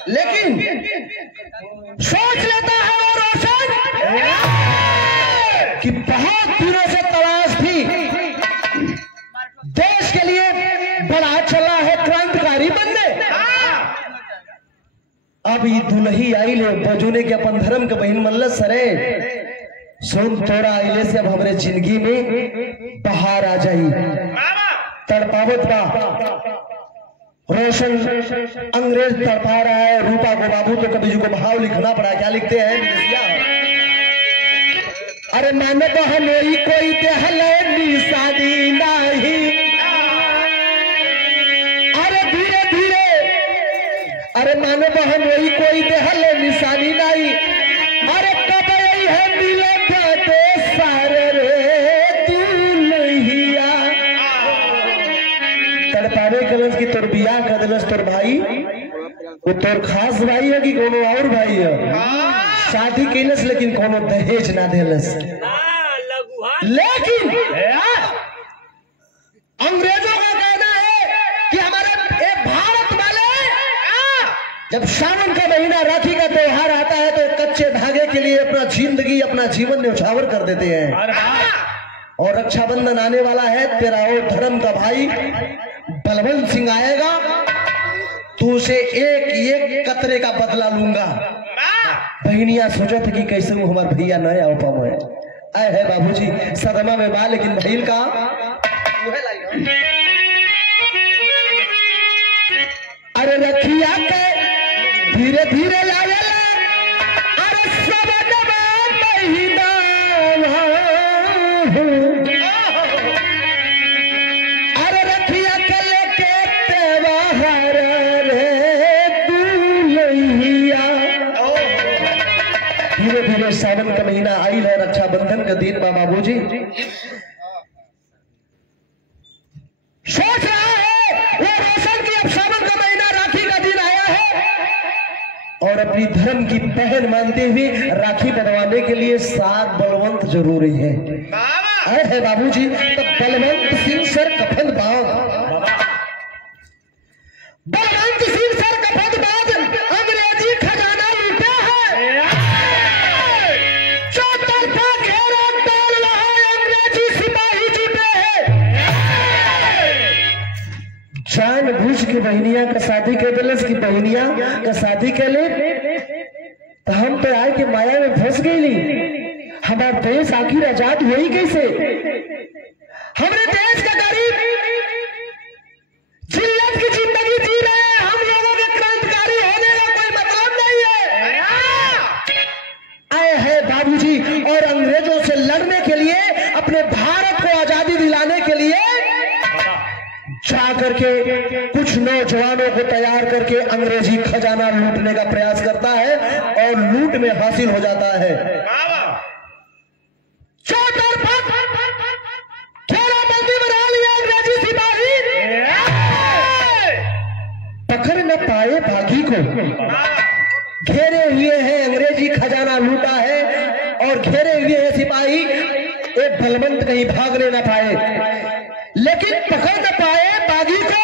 लेकिन सोच लेता है वो रोशन कि बहुत दिनों से तलाश थी, देश के लिए बड़ा चला है, क्रांतिकारी बनने। अब ये दुल्ही आई ले बजूने के अपन धर्म के बहन मल्ल सरे सुन तोरा आइले से अब हमारे जिंदगी में बाहर आ जाई। तड़पावत बा रोशन अंग्रेज तड़पा रहा है रूपा को बाबू, तो कभी जो को भाव लिखना पड़ा। क्या लिखते हैं? अरे मानो बहनोई कोई देहले निशानी नहीं, अरे धीरे धीरे, अरे मानो बहनोई कोई देहले निशानी नहीं, अरे कब है मिले सारे रे दुल्हिया। तड़पावे कलश की तोर बिया कर दिलस तोर भाई, वो तोर खास भाई है कि कोनो और भाई है? शादी कैलस लेकिन कोनो दहेज ना देलस। लेकिन अंग्रेजों का कहना है कि हमारे भारत वाले जब सावन का महीना राखी का त्योहार आता है तो कच्चे धागे के लिए अपना जिंदगी अपना जीवन न्यौछावर कर देते हैं। और रक्षाबंधन आने वाला है, तेरा और धर्म का भाई बलवंत सिंह आएगा, तू उसे एक एक कतरे का बदला लूंगा। बहनिया सोचत कि कैसे वो हमारे भैया न आ पाए। आए है बाबूजी सदमा में बा, लेकिन भैल का अरे रखिया के धीरे धीरे लावेला, अरे सबनमा महीना अरे रखिया के लेके त्योहार रे दुल्हिया। धीरे धीरे सावन का महीना आई है, रक्षाबंधन का दिन बा बाबूजी। सोच रहा है वो रोशन की अब सावन का महीना राखी का दिन आया है और अपनी धर्म की पहल मानते हुए राखी बंधवाने के लिए 7 बलवंत जरूरी है। आए है बाबूजी, तो बलवंत सिंह सर कफन बाग, बलवंत सिंह सर कफन बाग अंग्रेजी खजाना लूटा है। चौतरफा घेरा डाल रहा है, अंग्रेजी सिपाही जुटे हैं। जानबूझ के बहनिया का शादी कर दिलस की बहनिया का शादी कर ले, तो हम तो आए के माया में फंस गई। हमारा देश आखिर आजाद हुई कैसे? हमारे देश का गरीब जा करके कुछ नौजवानों को तैयार करके अंग्रेजी खजाना लूटने का प्रयास करता है और लूट में हासिल हो जाता है। घेराबंदी बना लिया अंग्रेजी सिपाही, पकड़ न पाए बागी को। घेरे हुए हैं, अंग्रेजी खजाना लूटा है और घेरे हुए हैं सिपाही, एक बलवंत कहीं भागने न पाए, लेकिन पकड़ न पाए बागी को।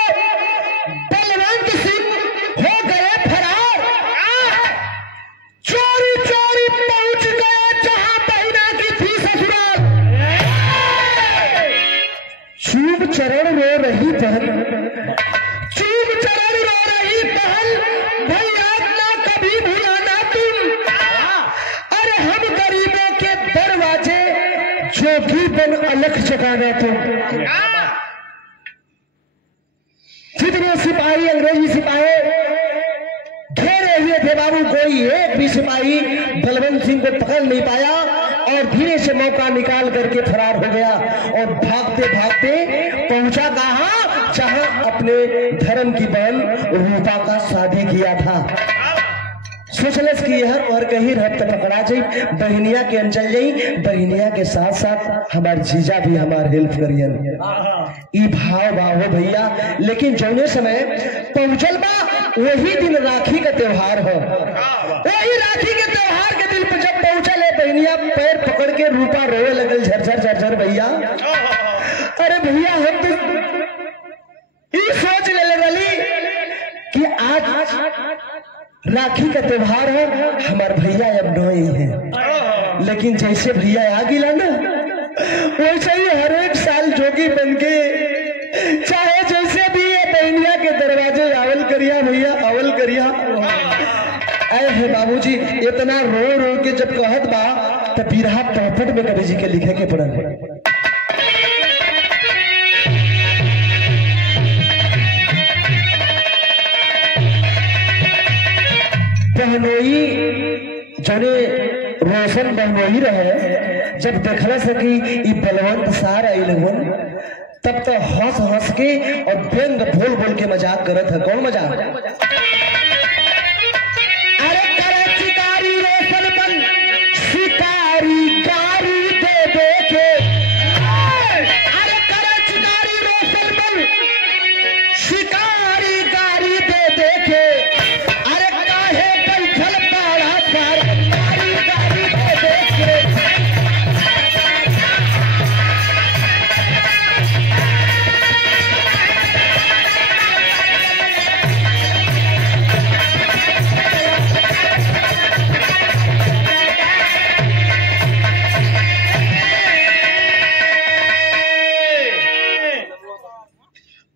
बलवंत सिंह हो गए फरार, चोरी चोरी पहुंच गए जहां बहिना की थी ससुराल। चूब चरण रो रही बहन, चूब चरण रो रही बहन, भैया ना कभी भुलाना तुम। अरे हम गरीबों के दरवाजे जोगी बन अलख जगाना तुम। जितने सिपाही अंग्रेजी सिपाही घेरे हुए थे बाबू, कोई एक भी सिपाही बलवंत सिंह को पकड़ नहीं पाया और धीरे से मौका निकाल करके फरार हो गया और भागते भागते पहुंचा कहां, जहां अपने धर्म की बहन रूपा का शादी किया था। सोचलस कि हर कहीं रह पकड़ा जाई, बहनिया के अंचल जाई, बहनिया के साथ साथ हमार जीजा भी हमार हेल्प करियन। ई भाव बाहो भैया। लेकिन जौने समय पहुंचल बा वही दिन राखी का त्योहार हो, वही राखी के त्योहार के दिन जब पहुंचल है बहनिया पैर पकड़ के रूपा रोए लगल झरझर झरझर भैया। अरे भैया हम तो ये सोच ले रही कि आज राखी का त्योहार है, हमारे भैया अब नई है, लेकिन जैसे भैया आ गिला ना वैसे ही हर एक साल जोगी बन के चाहे जैसे भी ये बहनिया के दरवाजे आवल करिया भैया, आवल करिया। ऐ है बाबूजी, इतना रो रो के जब कहत बा तो बिरहा पौपट में कवि जी के लिखे के पड़ल। बहनोई जने रोशन बहनोई रहे, जब देखला सकी ई बलवंत सार आई लगन, तब तो हंस हंस के और व्यंग बोल बोल के मजाक करत है। कौन मजाक? अरे करे शिकारी रोशन बन, शिकारी गारी दे दे के, अरे करे शिकारी रोशन बन, शिकारी गारी दे दे के, अरे काहे बैठल पाड़ा पर गारी गारी दे दे के।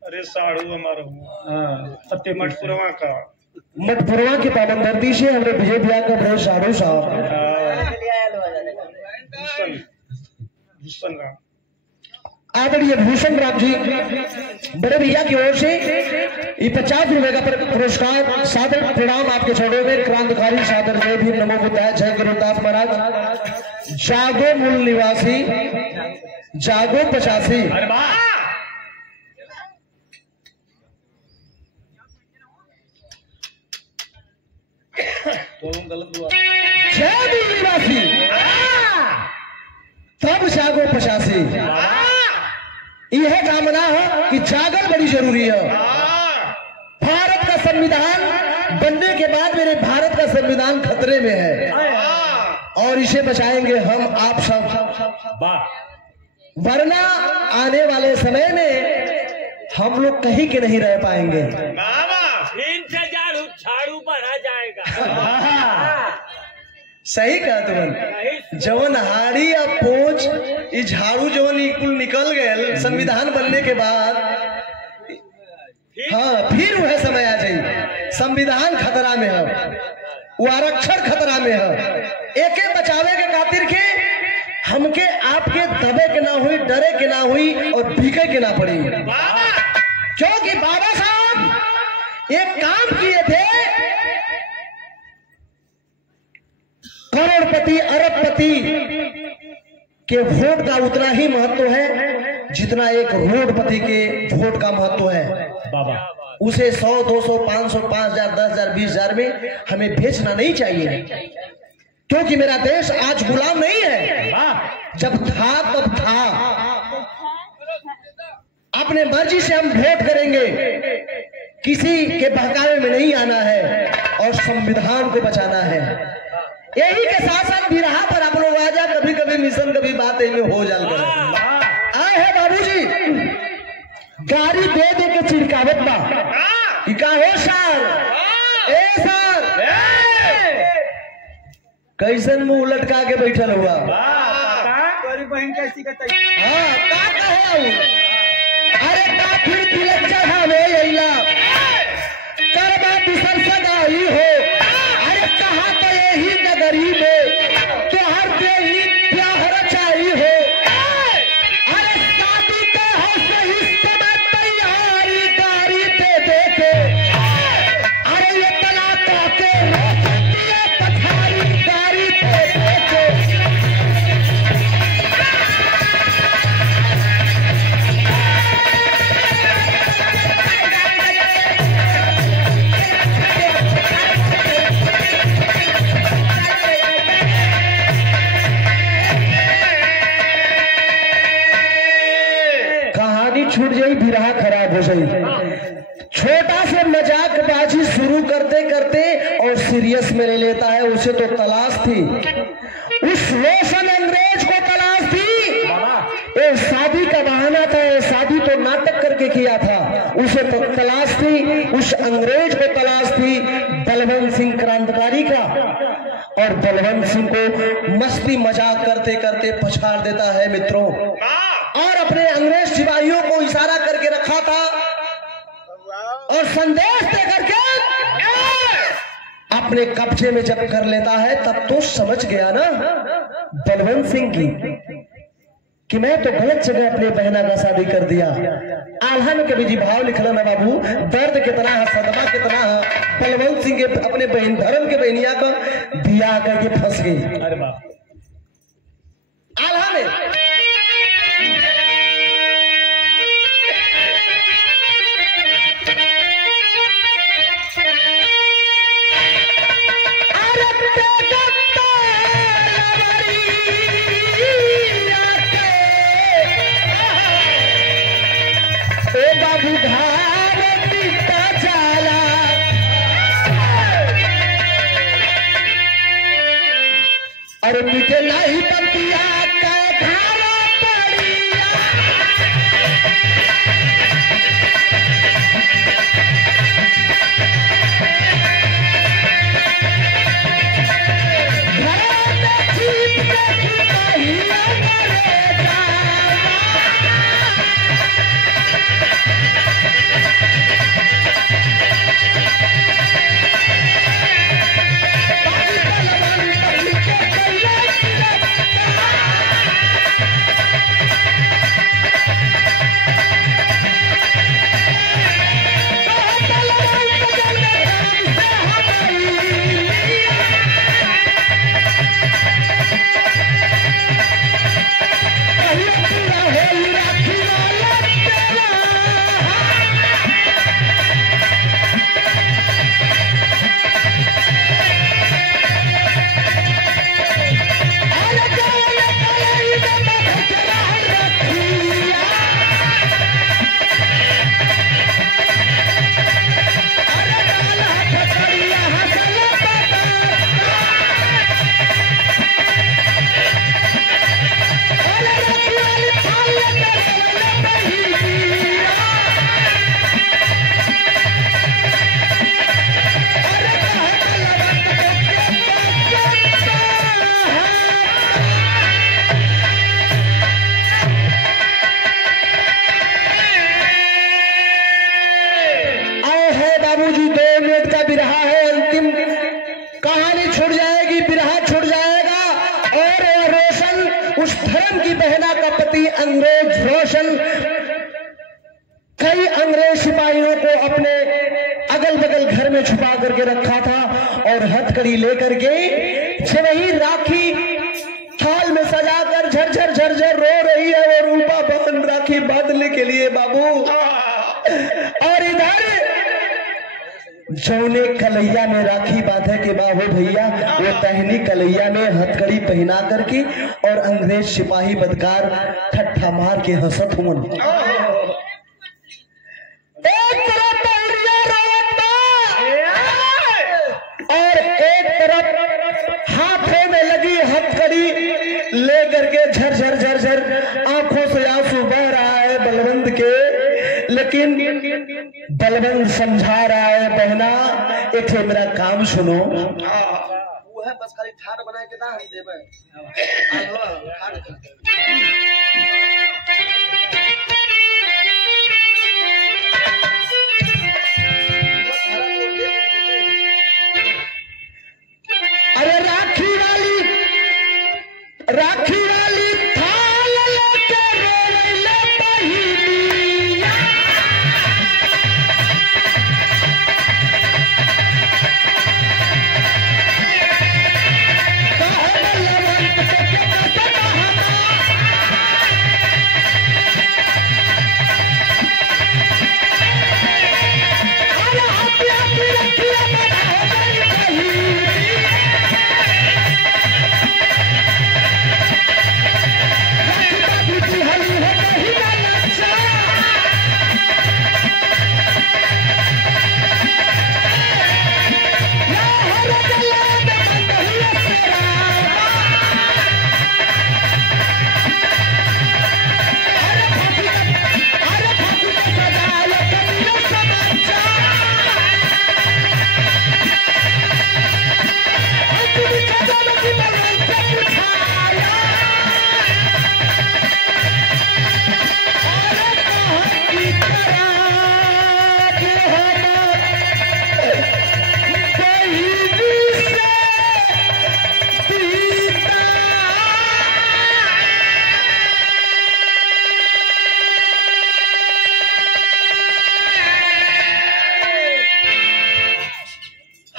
अरे साड़ू हमारा सत्य मठपुरवा का मठपुरवा के पाबंदी से हमने विजय भैया का बड़े साधु साहब भूषण राम, आदरणीय भूषण राम जी बड़े भैया की ओर से ये 50 रुपए का पुरस्कार सादर प्रणाम आपके चरणों में। क्रांतिकारी सादर जय भीम नमो बुद्धाय जय गुरुदास महाराज। जागो मूल निवासी जागो 85। जय भीम निवासी तब जागो 85। यह कामना है कि जागल बड़ी जरूरी है। भारत का संविधान बनने के बाद मेरे भारत का संविधान खतरे में है और इसे बचाएंगे हम आप सब, वरना आने वाले समय में हम लोग कहीं के नहीं रह पाएंगे। झाड़ू बढ़ा जाएगा। सही कहा तुमन, जवन हाड़ी या पोंछ ये झाड़ू जवन कुल निकल गए संविधान बनने के बाद, हाँ फिर वह समय आ जाए। संविधान खतरा में है, वो आरक्षण खतरा में है। एके बचावे के खातिर के हमके आपके दबे के ना हुई, डरे के ना हुई और भीगे के ना पड़ी, क्योंकि बाबा साहब एक काम किए थे, करोड़पति अरबपति कि वोट का उतना ही महत्व है जितना एक रोडपति के वोट का महत्व है। बाबा उसे 100, 200, 500, 5,000, 10,000, 20,000 में हमें भेजना नहीं चाहिए, क्योंकि मेरा देश आज गुलाम नहीं है। जब था तब था। अपने मर्जी से हम वोट करेंगे, किसी के बहकावे में नहीं आना है और संविधान को बचाना है। यही के साथ साथ बिरहा पर आप लोग आ जा, कभी कभी मिशन कभी बात में हो जाल कर आए है बाबूजी। गाड़ी दे दे के चिड़कावत बा का हो सर ए सर कैसन मुंह लटका के बैठल हुआ। बहन कैसी कहता हाँ का कहे अरे का फिर तिलक चढ़ावे अइला करबा दूसर सगाई हो। अरे कहा तो यही नगरी में तोहर देही प्याह रचाई हो। अरे शादी के हो सही समय तैयारी गाड़ी पे देखे। अरे ये तलाक के रोकतिया पछाड़ी गाड़ी पे देखे। छूट जाई, बिरहा खराब हो जाई। छोटा से मजाकबाजी शुरू करते करते और सीरियस में ले लेता है। उसे तो तलाश थी, उस रोशन अंग्रेज को तलाश थी। ये शादी का बहाना था, ये शादी तो नाटक करके किया था। उसे तो तलाश थी, उस अंग्रेज को तलाश थी बलवंत सिंह क्रांतिकारी का। और बलवंत सिंह को मस्ती मजाक करते करते पछाड़ देता है मित्रों। और अपने अंग्रेज सिपाहियों को इशारा करके रखा था और संदेश देकर के अपने कब्जे में जब कर लेता है, तब तो समझ गया ना बलवंत सिंह की कि मैं तो गलत जगह अपने बहना का शादी कर दिया। आल्हा में कभी जी भाव लिखला ना बाबू, दर्द कितना है, सदमा कितना है। बलवंत सिंह के अपने बहन धर्म के बहनिया का बियाह करके फंस गई। अरे बाप आल्हा में अरे मुझे नहीं पतिया के धारा पड़िया। धर्म की बहना का पति अंग्रेज रोशन कई अंग्रेज सिपाहियों को अपने अगल बगल घर में छुपा करके रखा था और हथकड़ी लेकर के वही राखी थाल में सजाकर झरझर झर झर रो रही है वो रूपा बहन राखी बांधने के लिए बाबू। और इधर जौने कलैया में राखी बांधे के बाबू भैया वो तहनी कलैया में हथकड़ी पहना करके और अंग्रेज सिपाही बदकार ठट्ठा मार के हंसत हुन। एक तरफ बहुरिया रोवत और एक तरफ हाथों में लगी हथकड़ी लेकर के झरझर झरझर आंखों से आंसू बह रहा है बलवंत के। लेकिन बलवंत समझा रहा है बहना एक से मेरा काम सुनो। वो है बस खाली ठाड़ बना के ना हम देवे। अरे राखी वाली थाल लेके रोले पहिलिया।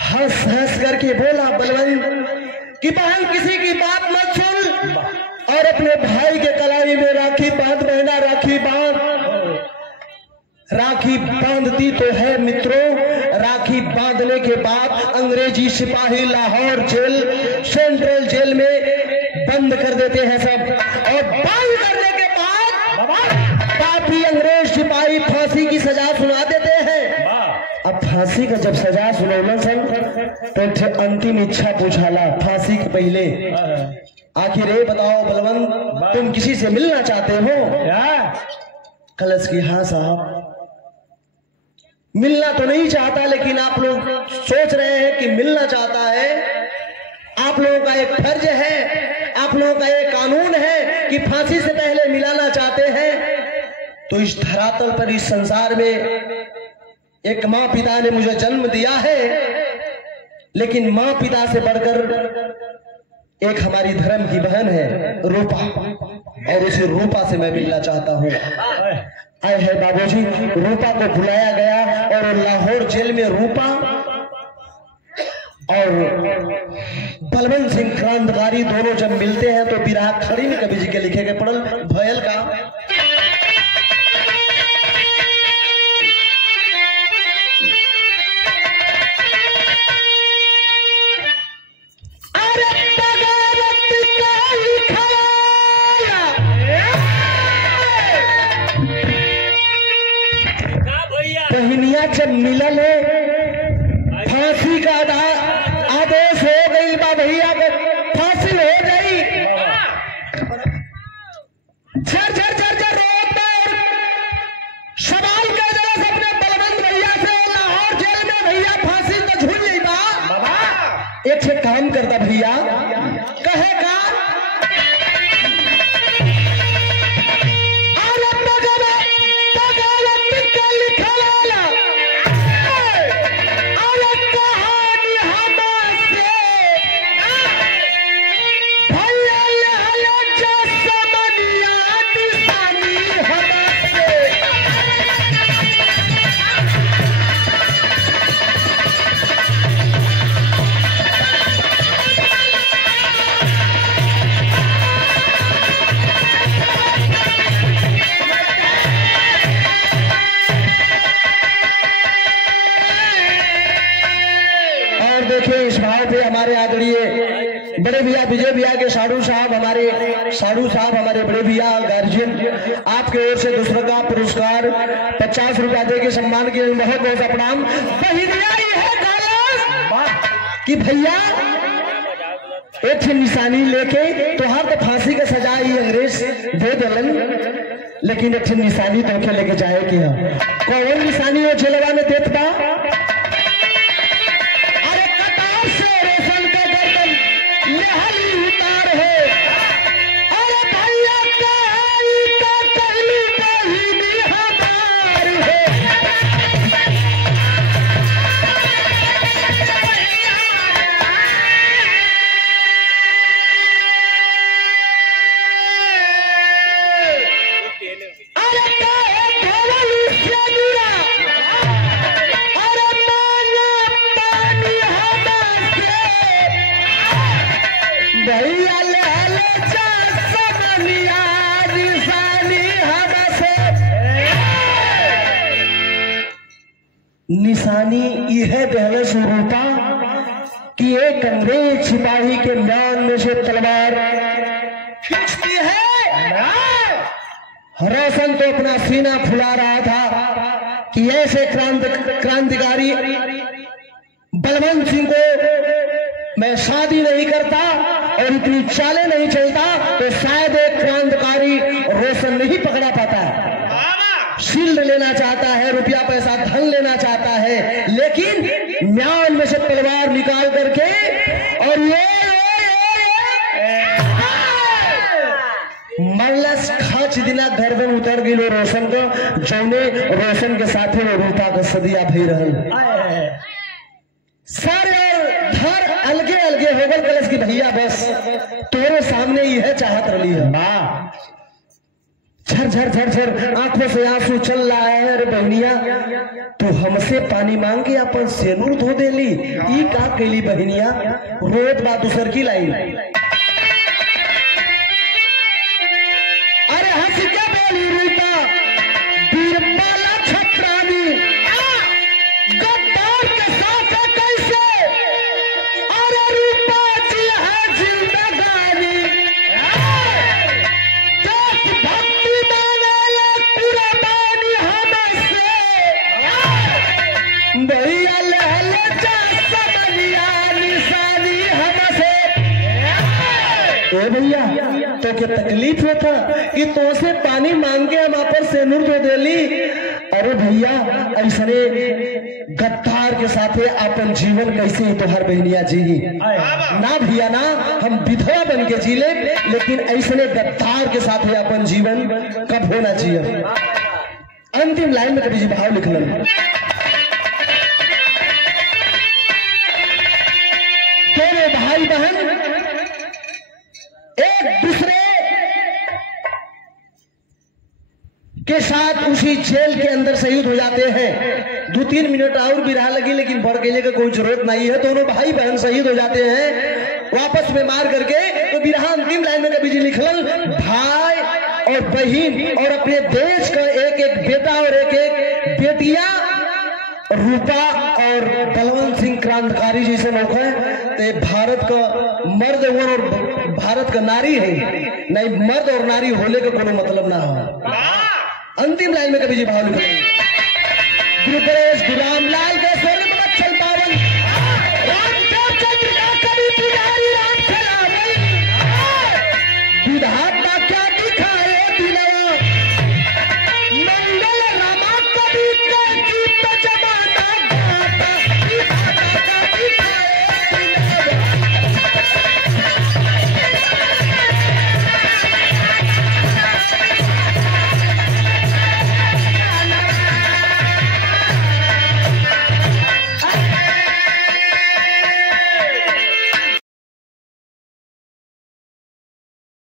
हंस करके बोला बलवंत कि बहन किसी की बात मत सुन और अपने भाई के कलाई में राखी बांध बहना। राखी बांधती तो है मित्रों। राखी बांधने के बाद अंग्रेजी सिपाही लाहौर जेल सेंट्रल जेल में बंद कर देते हैं सब। और बंद करने के बाद पापी अंग्रेज सिपाही फांसी की सजा सुना देते हैं। अब फांसी का जब सजा सुनौना सन तो अंतिम इच्छा पूछाला फांसी के पहले आखिर ये बताओ बलवंत तुम किसी से मिलना चाहते हो? कलश की हाँ साहब मिलना तो नहीं चाहता लेकिन आप लोग सोच रहे हैं कि मिलना चाहता है। आप लोगों का एक फर्ज है, आप लोगों का एक कानून है कि फांसी से पहले मिलाना चाहते हैं। तो इस धरातल पर इस संसार में एक माँ पिता ने मुझे जन्म दिया है, लेकिन माँ पिता से बढ़कर एक हमारी धर्म की बहन है रूपा, और उसी रूपा से मैं मिलना चाहता हूँ। आए है बाबूजी, रूपा को बुलाया गया और लाहौर जेल में रूपा और बलवंत सिंह क्रांतिकारी दोनों जब मिलते हैं तो विराट खड़ी में कवि जी के लिखे गए पड़ल भयल का जब मिलल है फांसी का आदेश हो गई बा भैया को फांसी हो गई। झर झर झर झर रोता और सवाल कर दिया सबने बलवंत भैया से लाहौर जेल में भैया फांसी तो झूल गई बा। एक से काम करता भैया कहेगा हमारे आदरणीय बड़े भैया विजय भैया के साधु साहब हमारे बड़े भैया गार्जियन आपके ओर से दूसरे का पुरस्कार 50 रुपया दे के सम्मान के बहुत बहुत प्रणाम। कि भैया एक निशानी लेके तोहार तो फांसी का सजा ही अंग्रेज दे दलन, लेकिन एक निशानी तो के लेके जाए कि कौन निशानी हो जेलवा में देत बा? अरे कटार से रोशन का गर्दन लेहली उतार है। अरे भैया कहली का कहली बहिनी हमार है। निशानी यह दहले स्वरूपा कि एक अंग्रेज सिपाही के म्यान में से तलवार खींचती है। रोशन तो अपना सीना फुला रहा था कि ऐसे क्रांतिकारी बलवंत सिंह को मैं शादी नहीं करता और इतनी चालें नहीं चलता तो शायद एक क्रांतिकारी रोशन नहीं पकड़ा पाता। शील्ड लेना चाहता है, रुपया पैसा धन लेना चाहता है, लेकिन म्यान में से तलवार निकाल करके और ये मरलस खच दिना गर्दन उतर गिलो रोशन को, जौने रोशन के साथे में रूपा का सदिया भई रहल। सर और धर अलगे अलगे होगल कलश की भैया बस तोरे सामने यह चाहत रही है। झर झर झर झर आंखों से आंसू चल रहा है। अरे बहनिया तू हमसे पानी मांग के अपन सेनूर धो देली, ई का कैली बहनिया? रोत बात दूसर की लाई। अरे हंस क्या बोली रूपा बीरबाला छत्रानी गद्दार के साथ कैसे? अरे रूपा जी है जिंदगानी भैया लहले जा समनिया निशानी हमसे। ए भैया तो क्या तकलीफ होता कि तो से पानी मांग के हम आप सेनूर तो देली? अरे भैया ऐसने गद्दार के साथ अपन जीवन कैसे तोहर बहनिया जी ना भैया ना, हम विधवा बन के जी ले, लेकिन ऐसने गद्दार के साथ अपन जीवन कब होना चाहिए। अंतिम लाइन में कभी जी भाव लिख लो। दोनों भाई बहन एक दूसरे के साथ उसी जेल के अंदर शहीद हो जाते हैं। 2-3 मिनट और भी रहा लगी, लेकिन बढ़ के लिए कोई जरूरत नहीं है। दोनों भाई बहन शहीद हो जाते हैं वापस में मार करके। तो बिरहा अंतिम लाइन में कभी जी लिखल भाई और बहन और अपने देश का एक एक बेटा और एक एक बेटियां रूपा और बलवंत सिंह क्रांतिकारी जैसे लोग हैं। तो भारत का मर्द और भारत का नारी है, नहीं मर्द और नारी होने का कोई मतलब ना हो। अंतिम लाइन में कभी जी भाव लिखो। गुरु गणेश गुरु रामलाल